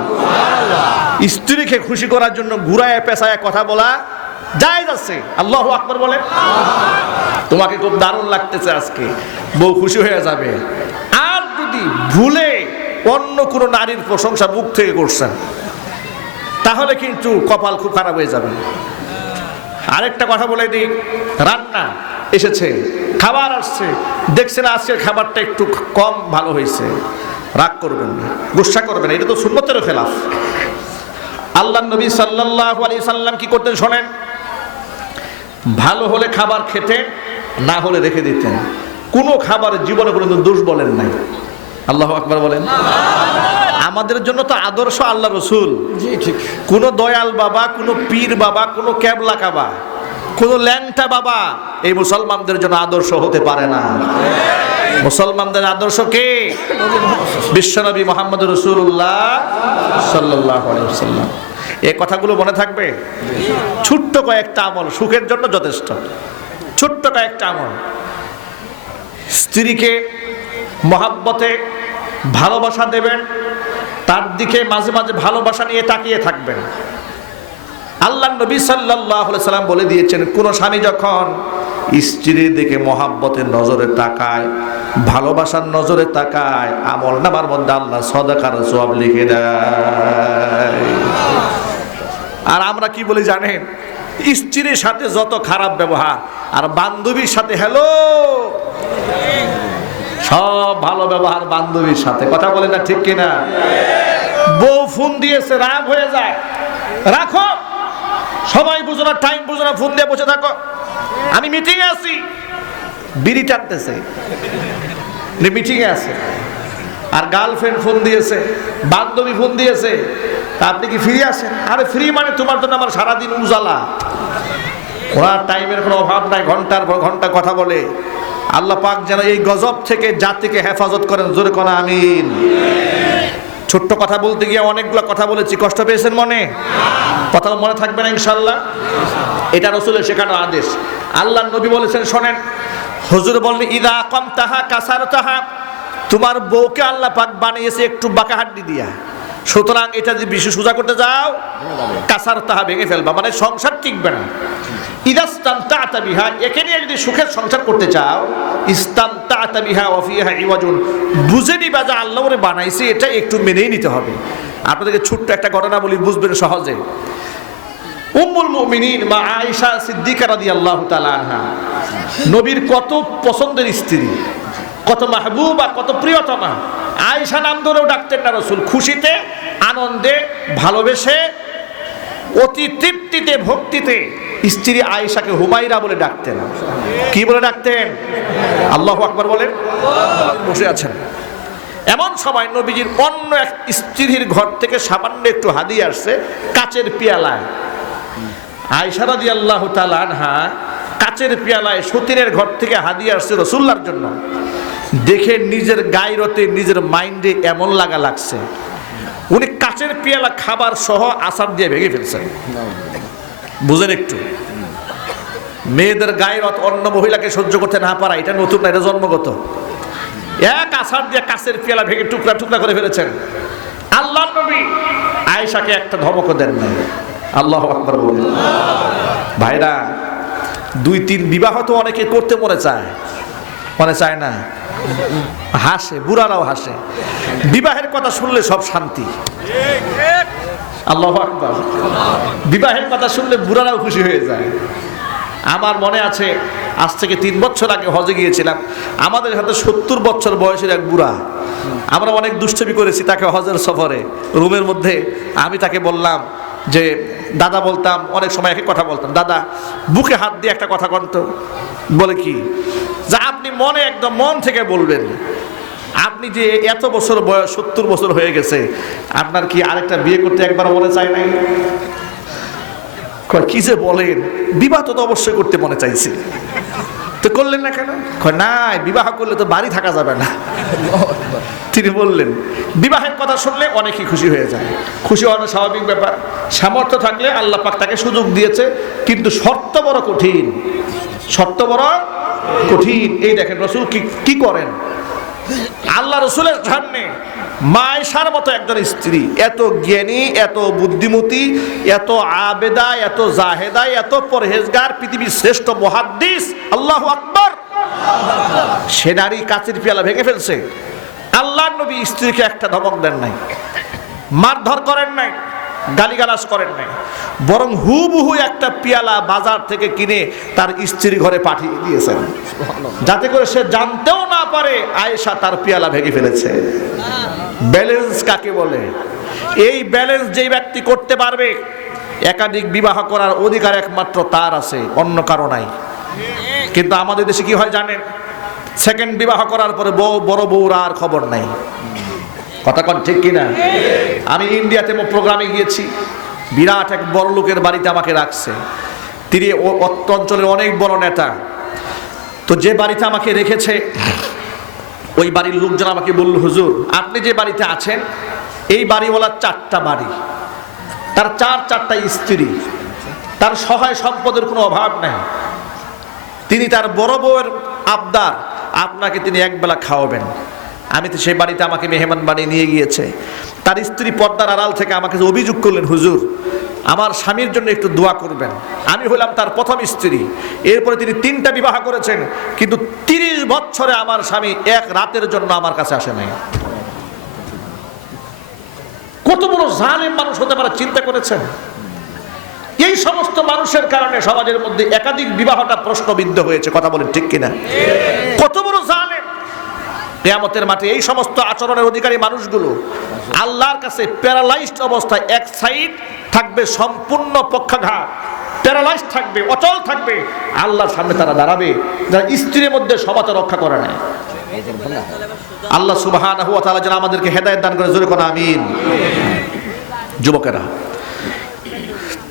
স্ত্রীকে খুশি করার জন্য ঘুরায় পেঁচায় কথা বলা জায়েজ আছে। আল্লাহু আকবার বলেন। তোমাকে খুব দারুণ লাগতেছে আজকে, বউ খুশি হয়ে যাবে। আর যদি ভুলে অন্য কোনো নারীর প্রশংসা মুখ থেকে করছেন, তাহলে কিন্তু কপাল খুব খারাপ হয়ে যাবে। আরেকটা কথা বলে দিই, রান্না এসেছে, খাবার আসছে, দেখছেন আজকের খাবারটা একটু কম ভালো হয়েছে, রাগ করবেন না, গুসা করবেন না, এটা তো সুন্নতের খেলাফ। আল্লাহ নবী সাল্লাল্লাহু আলাইহি সাল্লাম কি করতেন শোনেন, ভালো হলে খাবার খেতেন, না হলে রেখে দিতেন। কোনো খাবার জীবনে কোনো দোষ বলেন নাই। আল্লাহু আকবার বলেন। আমাদের জন্য তো আদর্শ আল্লাহ রসুল। কোন দয়াল বাবা, কোন পীর বাবা, কোন ক্যাবলা কাবা, কোন ল্যাংটা বাবা এই মুসলমানদের জন্য আদর্শ হতে পারে না। মুসলমানদের আদর্শ কে? বিশ্বনবী মুহাম্মদ রাসূলুল্লাহ সাল্লাল্লাহু আলাইহি ওয়াসাল্লাম। এই কথাগুলো মনে থাকবে। ছোট্ট কয়েকটা আমল সুখের জন্য যথেষ্ট। ছোট্ট কয়েকটা আমল। স্ত্রীকে মহাব্বতে ভালোবাসা দেবেন, তার দিকে মাঝে মাঝে ভালোবাসা নিয়ে তাকিয়ে থাকবেন। আল্লাহ নবী সাল্লাল্লাহু আলাইহি সাল্লাম বলে দিয়েছেন, কোন স্বামী যখন স্ত্রীর দিকে মহাব্বতের নজরে তাকায়, ভালোবাসার নজরে তাকায়, আমল নামার মধ্যে আল্লাহ সাদাকার সওয়াব লিখে দেয়। আর আমরা কি বলি জানেন? স্ত্রীর সাথে যত খারাপ ব্যবহার আর বান্ধবীর সাথে হ্যালো, সব ভালো ব্যবহার বান্ধবীর সাথে। কথা বলে না ঠিক কিনা? বউ ফোন দিয়েছে, রাগ হয়ে যায়, রাখো, সময় বুঝো না, টাইম বুঝো না, ফোন দিয়ে বসে থাকো, আমি মিটিংয়ে আছি। বিড়ি টানতেছে, মিটিংয়ে আছে। আর গার্লফ্রেন্ড ফোন দিয়েছে, বান্ধবী ফোন দিয়েছে, তা আপনি কি ফ্রি আছেন? আরে ফ্রি মানে তোমার জন্য আমার সারাদিন উজালা। ওনার টাইমের কোনো অভাব নাই, ঘন্টার পর ঘন্টা কথা বলে। আল্লাহ পাক যেন এই গজব থেকে জাতিকে হেফাজত করেন, জোরে কোন আমিন। ছোট্ট কথা বলতে গিয়ে অনেকগুলো কথা বলেছি, কষ্ট পেয়েছেন মনে? কথা মনে থাকবে না ইনশাল্লাহ? এটা রাসূলের শেখানো আদেশ। আল্লাহ নবী বলেছেন, শোনেন, হুজুর বলেন, ইদা কামতাহা কাসারতাহা, তোমার বউকে আল্লাহ পাক বানিয়েছে একটু বাঁকা হাড্ডি দিয়া, সুতরাং এটা যদি বেশি সোজা করতে যাও, কাসারতাহা ভেঙে ফেলবা, মানে সংসার টিকবে না। ইদাস্তামতা'তা বিহা, একে নিয়ে যদি সুখের সংসার করতে চাও, ইস্তামতা'তা বিহা ওয়া ফিহা ইওয়াজুন, বুঝে নিবা যে আল্লাহ ওরে বানাইছে, এটা একটু মেনেই নিতে হবে। আপনাদেরকে ছোট্ট একটা ঘটনা বলি, বুঝবেন সহজে। উম্মুল মুমিনিন মা আয়েশা সিদ্দিকা রাদিয়াল্লাহু তাআলা আনহা, নবীর কত পছন্দের স্ত্রী, কত মাহবুবা, কত প্রিয়তমা। আয়েশা নাম ধরেও ডাকতেন না রাসূল, খুশিতে, আনন্দে, ভালোবেসে, অতি তৃপ্তিতে, ভক্তিতে স্ত্রী আয়েশাকে হুমায়রা বলে ডাকতেন। কি বলে ডাকতেন? আল্লাহু আকবার বলেন। বসে আছেন, এমন সময় নবীজির অন্য এক স্ত্রীর ঘর থেকে সামান্য একটু হাদিয়া আসছে, কাচের পেয়ালায়। আয়েশা রাদিয়াল্লাহু তাআলা আনহা কাচের পেয়ালায় সতীনের ঘর থেকে হাদিয়া আসছে রাসূলুল্লাহর জন্য। দেখে নিজের গায়রতে, নিজের মাইন্ডে এমন লাগছে, উনি কাচের পেয়ালা খাবার সহ আচার দিয়ে ভেঙে ফেলছেন। বুঝেন একটু, মেয়েদের গায়রত অন্য মহিলাকে সহ্য করতে না পারা, এটা নতুন না, এটা জন্মগত। এক আচার দিয়ে কাচের পেয়ালা ভেঙে টুকরা টুকরা করে ফেলেছেন। আল্লাহর নবী আয়েশাকে একটা ধমকও দেন না। আল্লাহু আকবার বলেন। ভাইরা, 2-3 বিবাহ তো অনেকে করতে মনে চায় না, হাসে, বুড়ারাও হাসে। বিবাহের কথা শুনলে সব শান্তি। আল্লাহু আকবার। বিবাহের কথা শুনলে বুড়ারাও খুশি হয়ে যায়। আমার মনে আছে, আজ থেকে 3 বছর আগে হজে গিয়েছিলাম। আমাদের হাতে 70 বছর বয়সের এক বুড়া। আমরা অনেক দুষ্টুমি করেছি তাকে হজের সফরে। রুমের মধ্যে আমি তাকে বললাম যে, দাদা বলতাম, অনেক সময় একই কথা বলতাম, দাদা বুকে হাত দিয়ে একটা কথা কন্ত। বলে কি? যা আপনি মনে একদম মন থেকে বলবেন, আপনি যে এত বছর বয়স, 70 বছর হয়ে গেছে, আপনার কি আরেকটা বিয়ে করতে একবার মনে চায় নাই? কি যে বলেন, বিবাহ তো অবশ্যই করতে মনে চাইছে, তো করলেন না কেন? না, বিবাহ করলে তো বাড়ি থাকা যাবে না। তিনি বললেন, বিবাহের কথা শুনলে অনেকেই খুশি হয়ে যায়। খুশি হওয়ানো স্বাভাবিক ব্যাপার। সামর্থ্য থাকলে আল্লাহ পাক তাকে সুযোগ দিয়েছে, কিন্তু শর্ত বড় কঠিন। শর্ত বড় কঠিন। এই দেখেন রাসূল কি করেন। আল্লাহ রাসূলের সামনে মা আয়েশার মতো একজন স্ত্রী, এত জ্ঞানী, এত বুদ্ধিমতী, এত আবেদা, এত জাহেদা, এত পরহেজগার, পৃথিবীর শ্রেষ্ঠ মুহাদ্দিস, আল্লাহু আকবার, সে নারী কাচের পেয়ালা ভেঙে ফেলছে। আল্লাহর নবী স্ত্রীকে একটা ধমক দেন নাই, মারধর করেন নাই, গালিগালাজ করেন নাই, বরং হুবহু একটা পেয়ালা বাজার থেকে কিনে তার স্ত্রীর ঘরে পাঠিয়ে দিয়েছেন, যাতে করে সে জানতেও না পারে আয়েশা তার পেয়ালা ভেঙে ফেলেছে। ব্যালেন্স কাকে বলে? এই ব্যালেন্স যেই ব্যক্তি করতে পারবে, একাধিক বিবাহ করার অধিকার একমাত্র তার আছে, অন্য কারো নাই। কিন্তু আমাদের দেশে কি হয় জানেন? সেকেন্ড বিবাহ করার পরে বড় বউর আর খবর নাই। কথা কন ঠিক কিনা? আমি ইন্ডিয়াতে প্রোগ্রামে গিয়েছি, বিরাট এক বড় লোকের বাড়িতে আমাকে রাখছে। তিনি অঞ্চলের অনেক বড় নেতা। তো যে বাড়িতে আমাকে রেখেছে, ওই বাড়ির লোকজন আমাকে বলল, হুজুর আপনি যে বাড়িতে আছেন এই বাড়িওয়ালার 4টা বাড়ি, তার 4টা স্ত্রী, তার সহায় সম্পদের কোনো অভাব নাই। তিনি তার বড় বউয়ের আবদার, আপনাকে তিনি একবেলা খাওয়াবেন। আমি তো সেই বাড়িতে আমাকে মেহমান বানিয়ে নিয়ে গিয়েছে। তার স্ত্রী পর্দার আড়াল থেকে আমাকে অভিযোগ করলেন, হুজুর আমার স্বামীর জন্য একটু দোয়া করবেন। আমি হলাম তার প্রথম স্ত্রী, এরপরে তিনি 3টা বিবাহ করেছেন, কিন্তু 30 বছরে আমার স্বামী এক রাতের জন্য আমার কাছে আসে নাই। কত বড় জালেম মানুষ হতে পারে চিন্তা করেছেন? এই সমস্ত মানুষের কারণে সমাজের মধ্যে একাধিক বিবাহটা প্রশ্নবিদ্ধ হয়েছে, কথা বলেন ঠিক কিনা? কত বড় জালেম! কিয়ামতের মাঠে এই সমস্ত আচরণের অধিকারী মানুষগুলো আল্লাহর কাছে প্যারালাইজড অবস্থায়, এক সাইড থাকবে সম্পূর্ণ পক্ষাঘাত, প্যারালাইজড থাকবে, অচল থাকবে। আল্লাহর সামনে তারা দাঁড়াবে যারা স্ত্রীর মধ্যে সমতা রক্ষা করে নাই। আল্লাহ সুবহানাহু ওয়া তাআলা যেন আমাদেরকে হেদায়েত দান করে, জোরে কোন আমিন। যুবকেরা,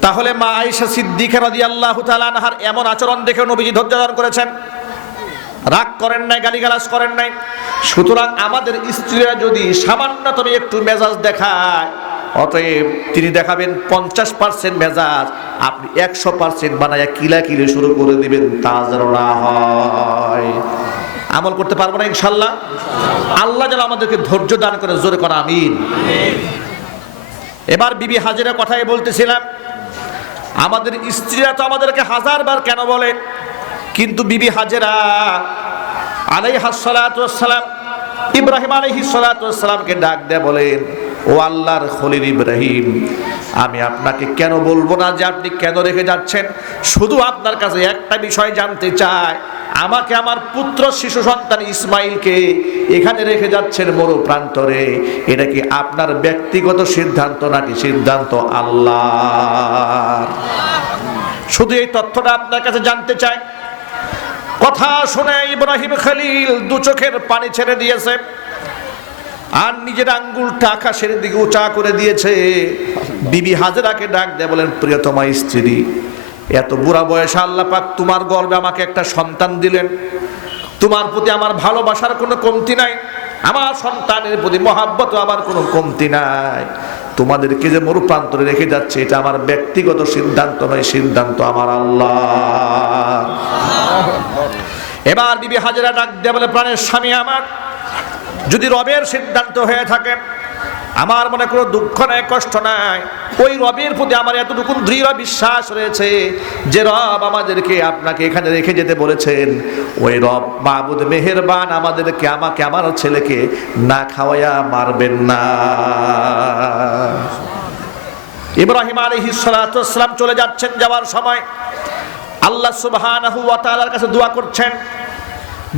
তাহলে মা আয়েশা সিদ্দিকা রাদিয়াল্লাহু তাআলা আনহার এমন আচরণ দেখে নবীজি ধৈর্য ধারণ করেছেন, রাগ করেন নাই, গালিগালাজ করেন নাই। সুতরাং আমাদের স্ত্রীরা যদি সামান্যতম একটু মেজাজ দেখায়, অতএব তিনি দেখাবেন 50% মেজাজ, আপনি 100% বানায়া কিলাকিলি শুরু করে দিবেন, তা যেন না হয়। আমল করতে পারবো না ইনশাআল্লাহ। আল্লাহ যেন আমাদেরকে ধৈর্য দান করে, জোরে কোন আমিন। এবার বিবি হাজেরার কথাই বলতেছিলাম। আমাদের স্ত্রীরা তো আমাদেরকে 1000বার কেন বলে, কিন্তু বিবি হাজেরা আলাইহাস সালাতু ওয়াস সালাম ইব্রাহিম আলাইহিস সালাতু ওয়াস সালামকে ডাক দেয়া বলেন, ও আল্লাহর খলিল ইব্রাহিম, আমি আপনাকে কেন বলবো না যে আপনি কেন রেখে যাচ্ছেন? শুধু আপনার কাছে একটা বিষয় জানতে চাই, আমাকে আমার পুত্র শিশু সন্তান ইসমাইলকে এখানে রেখে যাচ্ছেন মরু প্রান্তরে, এটা কি আপনার ব্যক্তিগত সিদ্ধান্ত নাকি সিদ্ধান্ত আল্লাহর? শুধু এই তথ্যটা আপনার কাছে জানতে চাই। কথা শুনে ইব্রাহিম খলিল 2 চোখের পানি ছেড়ে দিয়েছে, আর নিজের আঙ্গুলটা আকাশের দিকে উঁচা করে দিয়েছে। বিবি হাজেরাকে ডাক দিয়ে বলেন, প্রিয়তমা স্ত্রী, এত বুড়া বয়সে আল্লাহ পাক তোমার গর্ভে আমাকে একটা সন্তান দিলেন, তোমার প্রতি আমার ভালোবাসার কোনো কমতি নাই, আমার সন্তানের প্রতি মহাব্বত আমার কোনো কমতি নাই। তোমাদেরকে যে মরু প্রান্তরে রেখে যাচ্ছে এটা আমার ব্যক্তিগত সিদ্ধান্ত নয়, সিদ্ধান্ত আমার আল্লাহ। এবার বিবি হাজেরা ডাক দিয়ে বলে, প্রাণের স্বামী আমার, যদি রবের সিদ্ধান্ত হয়ে থাকে আমার মনে কোনো দুঃখ নাই, কষ্ট নাই। ওই রবের প্রতি আমার এতটুকু দৃঢ় বিশ্বাস রয়েছে যে রব আমাদেরকে আপনাকে এখানে রেখে যেতে বলেছেন, ওই রব মাবুদ মেহেরবান, আমাদেরকে, আমাকে, আমার ছেলেকে না খাওয়াইয়া মারবেন না। ইব্রাহিম আলাইহিস সালাতু ওয়াস সালাম চলে যাচ্ছেন, যাওয়ার সময় আল্লাহ সুবহানাহু ওয়া তাআলার কাছে দোয়া করছেন।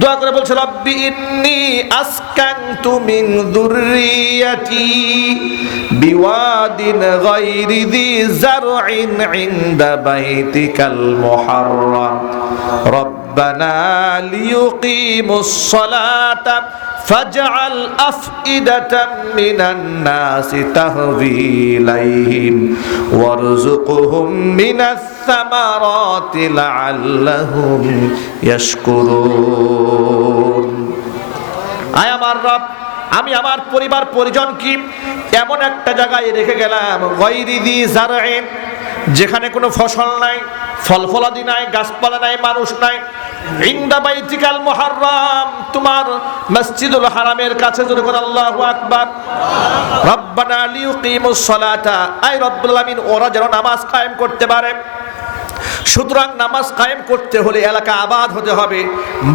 দোয়া করে বলছে, রব্বি ইন্নী আসকানতু মিন যুররিয়াতি বিওয়াদিন গায়রি যি যারইন ইনদা বাইতিকাল মুহাররাম রব্বানা লিয়ুকিমুস সালাতা ফাজআল আফইদাতাম মিনান নাসি তাহভি ইলাইহিম ওয়ারযুকহুম মিনাস সামারাতি লাআল্লাহুম ইয়াশকুরুন। আয় আমার রব, আমি আমার পরিবার পরিজন কি এমন একটা জায়গায় রেখে গেলাম, গায়রি যি যারইন, যেখানে কোনো ফসল নাই, ফলফলাদি নাই, গাছপালা নাই, মানুষ নাই, ইনদা বাইতিকাল মুহাররাম, তোমার মসজিদুল হারামের কাছে, জোরে করে আল্লাহু আকবার। রব্বানা লিয়ুকিমুস সালাতা, আয় রব্বুল আলামিন, ওরা যেন নামাজ কায়েম করতে পারে। সুতরাং নামাজ কায়েম করতে হলে এলাকা আবাদ হতে হবে,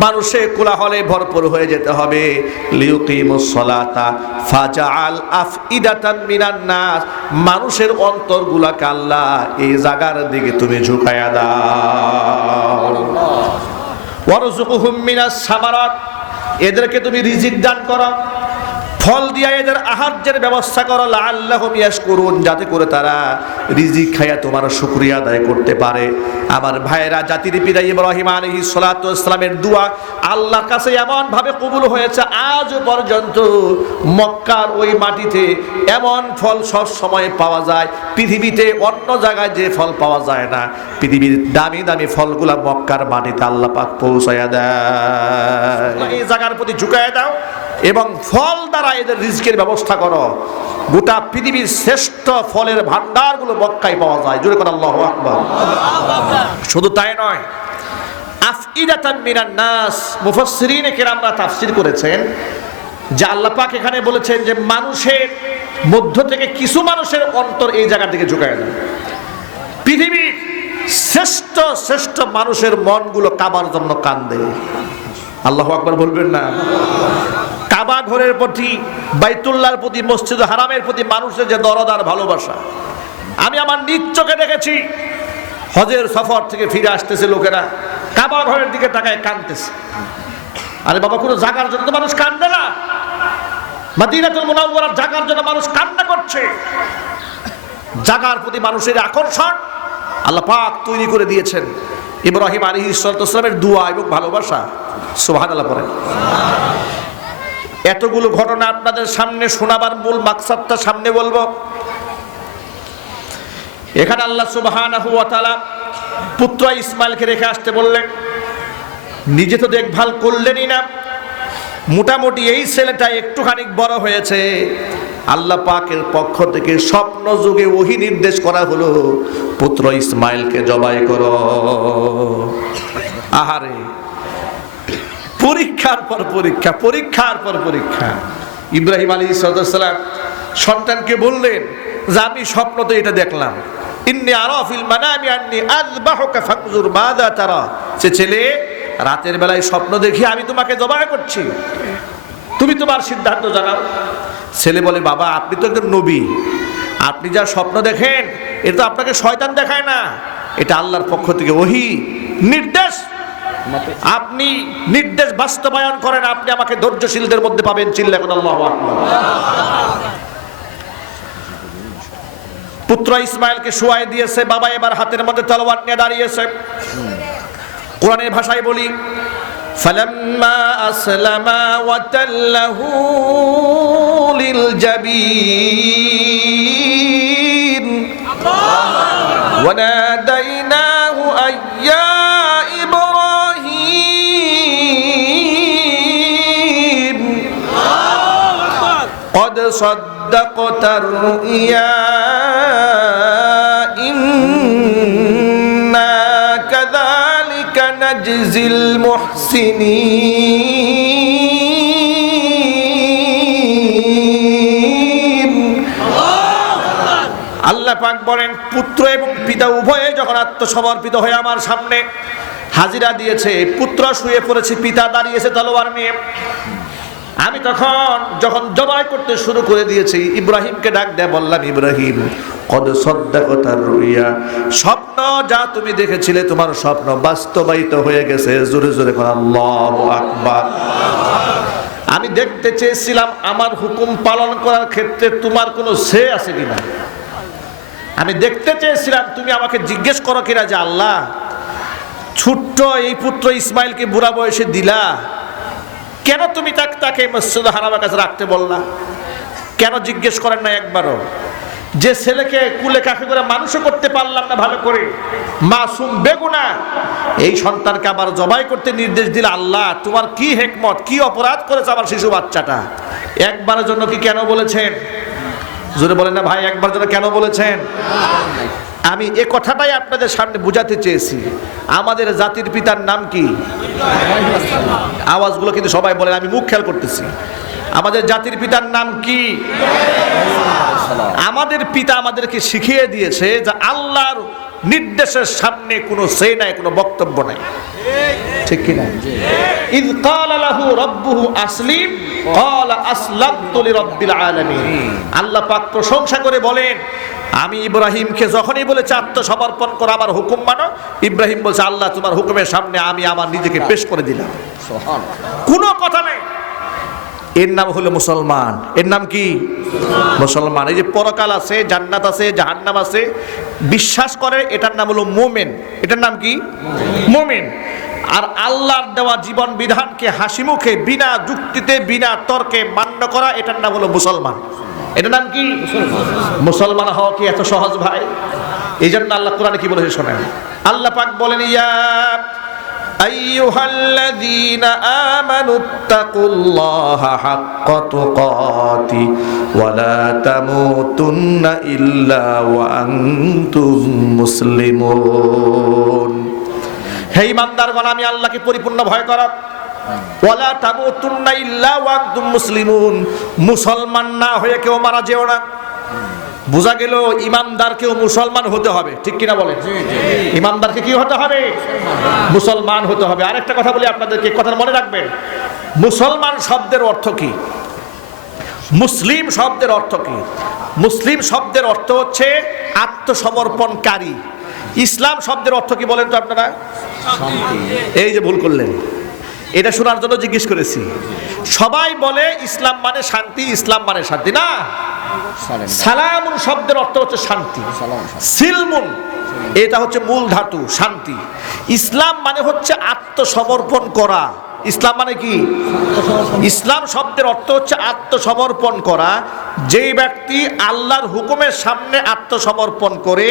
মানুষে কোলাহলে ভরপুর হয়ে যেতে হবে। লিয়ুকিমুস সালাতা ফাজআল আফইদাতাম মিনান নাস, মানুষের অন্তরগুলোকে আল্লাহ এই জায়গার দিকে তুমি ঝুঁকায়া দাও। ওয়ারযুকহুম মিনাস সামারাত, এদেরকে তুমি রিজিক দান করো, ফল দিয়া এদের আহার্যের ব্যবস্থা করো, লাআল্লাহুম ইয়াশকুরুন, যাতে করে তারা রিজিক খায়া তোমার শুকরিয়া আদায় করতে পারে। আমার ভাইয়েরা, জাতির পিতা ইব্রাহিম আলাইহিস সালাতু ওয়াস সালামের দোয়া আল্লাহর কাছে এমন ভাবে কবুল হয়েছে, আজ পর্যন্ত মক্কার ওই মাটিতে এমন ফল সব সময় পাওয়া যায়, পৃথিবীতে অন্য জায়গায় যে ফল পাওয়া যায় না, পৃথিবীর দামি দামি ফলগুলা মক্কার মাটিতে আল্লাহ পাক পৌঁছায়া দেয়। এই জায়গার প্রতি ঝুঁকায়া দাও, এবং ফল দ্বারা এদের রিজকের ব্যবস্থা করো। গোটা পৃথিবীর শ্রেষ্ঠ ফলের ভান্ডারগুলো মক্কায় পাওয়া যায়। জোরে করে আল্লাহু আকবার। শুধু তাই নয়, আফইদাতান মিনান নাস, মুফাসসিরিনে কেরামরা তাফসীর করেছেন যে আল্লাহ পাক এখানে বলেছেন যে মানুষের মধ্য থেকে কিছু মানুষের অন্তর এই জায়গা থেকে ঝুঁকায় যায়। পৃথিবীর শ্রেষ্ঠ শ্রেষ্ঠ মানুষের মনগুলো কাবার জন্য কান্দে। আল্লাহু আকবার বলবেন না? কাবা ঘরের প্রতি, বাইতুল্লাহর প্রতি, মসজিদ হারামের প্রতি মানুষের যে দরদ আর ভালোবাসা, আমি আমার নিজ চোখে দেখেছি। হজের সফর থেকে ফিরে আসতেছে লোকেরা, কাবা ঘরের দিকে তাকায় কাঁদতেছে। আরে বাবা, কোনো জাগার জন্য তো মানুষ কান্দে না। মদিনাতুল মুনাওয়ারার জাগার জন্য মানুষ কান্না করছে। জাগার প্রতি মানুষের আকর্ষণ আল্লাহ পাক তৈরি করে দিয়েছেন ইব্রাহিম আলাইহিস সালামের দোয়া এবং ভালোবাসা। সুবহানাল্লাহ পড়েন। এতগুলো ঘটনা আপনাদের সামনে শোনাবার মূল মাকসাদটা সামনে বলবো। এখানে আল্লাহ সুবহানাহু ওয়া তাআলা পুত্র ইসমাইলকে রেখে আসতে বললেন, নিজে তো দেখভাল করলেনই না, মোটামুটি এই ছেলেটা একটুখানি বড় হয়েছে, আল্লাহ পাকের পক্ষ থেকে স্বপ্ন যুগে ওহী নির্দেশ করা হলো পুত্র ইসমাইলকে জবাই করো। আহারে, পরীক্ষার পর পরীক্ষা, পরীক্ষার পর পরীক্ষা। ইব্রাহিম আলাইহিস সালাম সন্তানকে বললেন যে আমি স্বপ্ন তো এটা দেখলাম, ইন্নী আরা ফিল মানামি আন্নী আযবাহুকা ফানজুর মাযা তারা। সে ছেলে, রাতের বেলায় স্বপ্ন দেখি আমি তোমাকে জবাই করছি, তুমি তোমার সিদ্ধান্ত জানাও। ছেলে বলে, বাবা আপনি তো একজন নবী, আপনি যা স্বপ্ন দেখেন এটা তো আপনাকে শয়তান দেখায় না, এটা আল্লাহর পক্ষ থেকে ওহী নির্দেশ। আপনি নির্দেশ বাস্তবায়ন করেন, আপনি আমাকে ধৈর্যশীলদের মধ্যে পাবেন। চিল্লা করে আল্লাহু আকবার। পুত্র ইসমাইলকে শুয়াই দিয়েছে, বাবা এবার হাতের মধ্যে তলোয়ার নিয়ে দাঁড়িয়েছে। কোরআনের ভাষায় বলি, ফালাম্মা আসলামা ওয়া তাল্লাহু লিল জাবিন ওয়া নাদাইনাহু আইয়া ইব্রাহিম قد صدقت الرؤيا إنا كذلك نجزي المحسنين। আল্লাহ পাক বলেন, পুত্র এবং পিতা উভয়ে যখন আত্মসমর্পিত হয়ে আমার সামনে হাজিরা দিয়েছে, পুত্র শুয়ে পড়েছে, পিতা দাঁড়িয়েছে তলোয়ার নিয়ে। আমি যখন জবাই করতে শুরু করে দিয়েছি, ইব্রাহিমকে ডাক দেয়া বললাম, ইব্রাহিম কদ সাদ্দাকাতার রুইয়া, স্বপ্ন যা তুমি দেখেছিলে তোমার স্বপ্ন বাস্তবায়িত হয়ে গেছে। জোরে জোরে করে আল্লাহু আকবার। আমি দেখতে চেয়েছিলাম আমার হুকুম পালন করার ক্ষেত্রে তোমার কোনো সে আছে কিনা। আমি দেখতে চেয়েছিলাম তুমি আমাকে জিজ্ঞেস করো কিনা যে আল্লাহ, ছোট্ট এই পুত্র ইসমাইলকে বুড়া বয়সে দিলা, কেন তুমি তাকে মসজিদ হারামের কাছে রাখতে বললা? কেন জিজ্ঞেস করেন না একবারও? যে ছেলেকে কুলে কাকে করে মানুষও করতে পারলাম না ভালো করে, মাসুম বেগুনা, এই সন্তানকে আবার জবাই করতে নির্দেশ দিলে, আল্লাহ তোমার কি হিকমত, কি অপরাধ করেছে আমার শিশু বাচ্চাটা? একবারের জন্য কি কেন বলেছেন? জোরে বলেন না ভাই, একবার জন্য কেন বলেছেন? আমি এ কথাটাই আপনাদের সামনে বুঝাতে চেয়েছি। আমাদের জাতির পিতার নাম কি? আওয়াজগুলো কিন্তু সবাই বলেন, আমি মুখ খেয়াল করতেছি। আমাদের জাতির পিতার নাম কি? আমাদের পিতা আমাদেরকে শিখিয়ে দিয়েছে যে আল্লাহর নির্দেশের সামনে কোনো সে নাই, কোনো বক্তব্য নাই, ঠিক কিনা? ইয ক্বালা লাহু রাব্বুহু আসলিম ক্বালা আসলামতু লিরাব্বিল আলামিন। আল্লাহ পাক প্রশংসা করে বলেন, আমি ইব্রাহিমকে যখনই বলেছি আত্মসমর্পণ করো, আমার হুকুম মানো, ইব্রাহিম বলছে আল্লাহ তোমার হুকুমের সামনে আমি আমার নিজেকে পেশ করে দিলাম। কোনো কথা নেই। এর নাম হলো মুসলমান। এর নাম কি? মুসলমান। এই যে পরকাল আছে, জান্নাত আছে, জাহান্নাম আছে, বিশ্বাস করে, এটার নাম হলো মুমিন। এটার নাম কি? মুমিন। আর আল্লাহর দেওয়া জীবন বিধানকে হাসি মুখে, বিনা যুক্তিতে, বিনা তর্কে মান্য করা, এটার নাম হলো মুসলমান। এটার নাম কি? মুসলমান হওয়া কি এত সহজ ভাই? এই জন্য আল্লাহ কোরআনে কি বলেছে শোনেন। আল্লাহ পাক বলেন, ইয়া আইয়ুহাল্লাযীনা আমানুত্তাকুল্লাহা হাক্কা তুকাতি ওয়া লা তামুতুন্না ইল্লা ওয়া আনতুম মুসলিমুন। হে ঈমানদারগণ, আমি আল্লাহকে পরিপূর্ণ ভয় করো। ওয়ালা তামুতুন্না ইল্লা ওয়া আনতুম মুসলিমুন, মুসলমান না হয়ে কেউ মারা যেও না। বোঝা গেল ইমানদারকেও মুসলমান হতে হবে, ঠিক কিনা বলেন? ইমানদারকে কি হতে হবে? মুসলমান হতে হবে। আরেকটা কথা বলি আপনাদেরকে, কথা মনে রাখবেন। মুসলমান শব্দের অর্থ কি? মুসলিম শব্দের অর্থ কি? মুসলিম শব্দের অর্থ হচ্ছে আত্মসমর্পণকারী। ইসলাম শব্দের অর্থ কি বলেন তো আপনারা? এই যে ভুল করলেন, এটা শোনার জন্য জিজ্ঞেস করেছি। সবাই বলে ইসলাম মানে শান্তি, ইসলাম মানে শান্তি না। সালামুন শব্দের অর্থ হচ্ছে শান্তি। সিলমুন এটা হচ্ছে মূল ধাতু, শান্তি। ইসলাম মানে হচ্ছে আত্মসমর্পণ করা। ইসলাম মানে কি? ইসলাম শব্দের অর্থ হচ্ছে আত্মসমর্পণ করা। যেই ব্যক্তি আল্লাহর হুকুমের সামনে আত্মসমর্পণ করে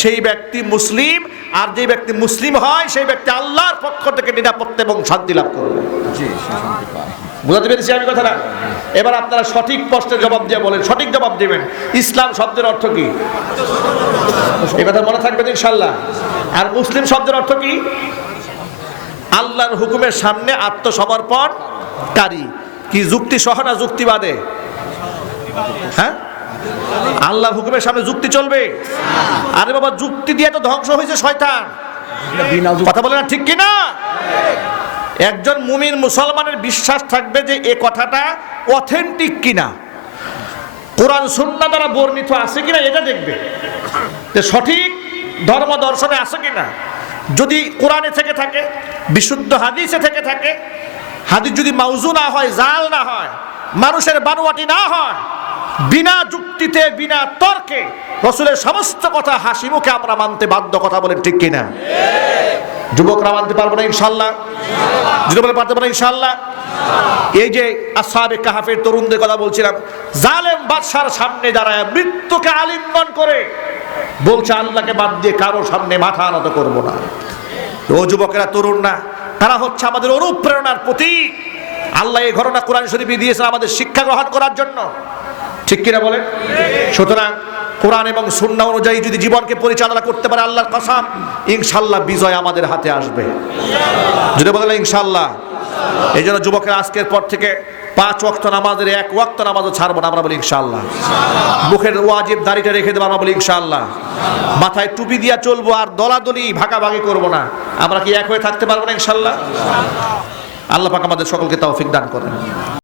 সেই ব্যক্তি মুসলিম, আর যে ব্যক্তি মুসলিম হয় সেই ব্যক্তি আল্লাহর পক্ষ থেকে নিরাপত্তা এবং শান্তি লাভ করবে। বুঝাতে পেরেছি আমি কথাটা? এবার আপনারা সঠিক প্রশ্নের জবাব দিয়ে বলেন, সঠিক জবাব দিবেন। ইসলাম শব্দের অর্থ কি? এই কথা মনে থাকবে ইনশাআল্লাহ। আর মুসলিম শব্দের অর্থ কি? আল্লাহর হুকুমের সামনে আত্মসমর্পণকারী। কি যুক্তি সহ না যুক্তিবাদে? হ্যাঁ, আল্লাহর হুকুমের সামনে যুক্তি চলবে? আরে বাবা, যুক্তি দিয়ে তো ধ্বংস হয়েছে শয়তান। কথা বলে না, ঠিক কিনা? একজন মুমিন মুসলমানের বিশ্বাস থাকবে যে এই কথাটা অথেন্টিক কিনা, কোরআন সুন্নাহ দ্বারা বর্ণিত আছে কিনা এটা দেখবে, যে সঠিক ধর্ম দর্শনে আছে কিনা। যদি কোরআনে থেকে থাকে, বিশুদ্ধ হাদিসে থেকে থাকে, হাদিস যদি মাউজু না হয়, জাল না হয়, মানুষের বানোয়াটি না হয়, বিনা যুক্তিতে বিনা তর্কে রাসূলের সমস্ত কথা হাসি মুখে আমরা মানতে বাধ্য। কথা বলেন ঠিক কিনা? যুবকরা মানতে পারবো না ইনশাআল্লাহ? যুবকরা পারতে পারবো না ইনশাআল্লাহ? এই যে আসহাবে কাহাফের তরুণদের কথা বলছিলাম, জালেম বাদশার সামনে দাঁড়ায় মৃত্যুকে আলিঙ্গন করে বলছে আল্লাহকে বাদ দিয়ে কারো সামনে মাথা নত করবো না। ও যুবকেরা, তরুণ না, তারা হচ্ছে আমাদের অনুপ্রেরণার প্রতীক। আল্লাহ এই ঘটনা কোরআন শরীফে দিয়েছেন আমাদের শিক্ষা গ্রহণ করার জন্য, ঠিক কিনা বলেন? সুতরাং কোরআন এবং সুন্নাহ অনুযায়ী যদি জীবনকে পরিচালনা করতে পারে, আল্লাহর কসম ইনশাআল্লাহ বিজয় আমাদের হাতে আসবে। যদি বলেন ইনশাআল্লাহ। এই জন্য যুবকেরা আজকের পর থেকে 5 ওয়াক্ত নামাজের 1 ওয়াক্ত নামাজও ছাড়বো না, আমরা বলি ইনশাআল্লাহ। মুখের ওয়াজিব দাড়িটা রেখে দেবো, আমরা বলি ইনশাআল্লাহ। মাথায় টুপি দিয়া চলবো, আর দলাদলি ভাগাভাগি করবো না। আমরা কি এক হয়ে থাকতে পারবো না ইনশাআল্লাহ? আল্লাহ পাক আমাদের সকলকে তৌফিক দান করেন।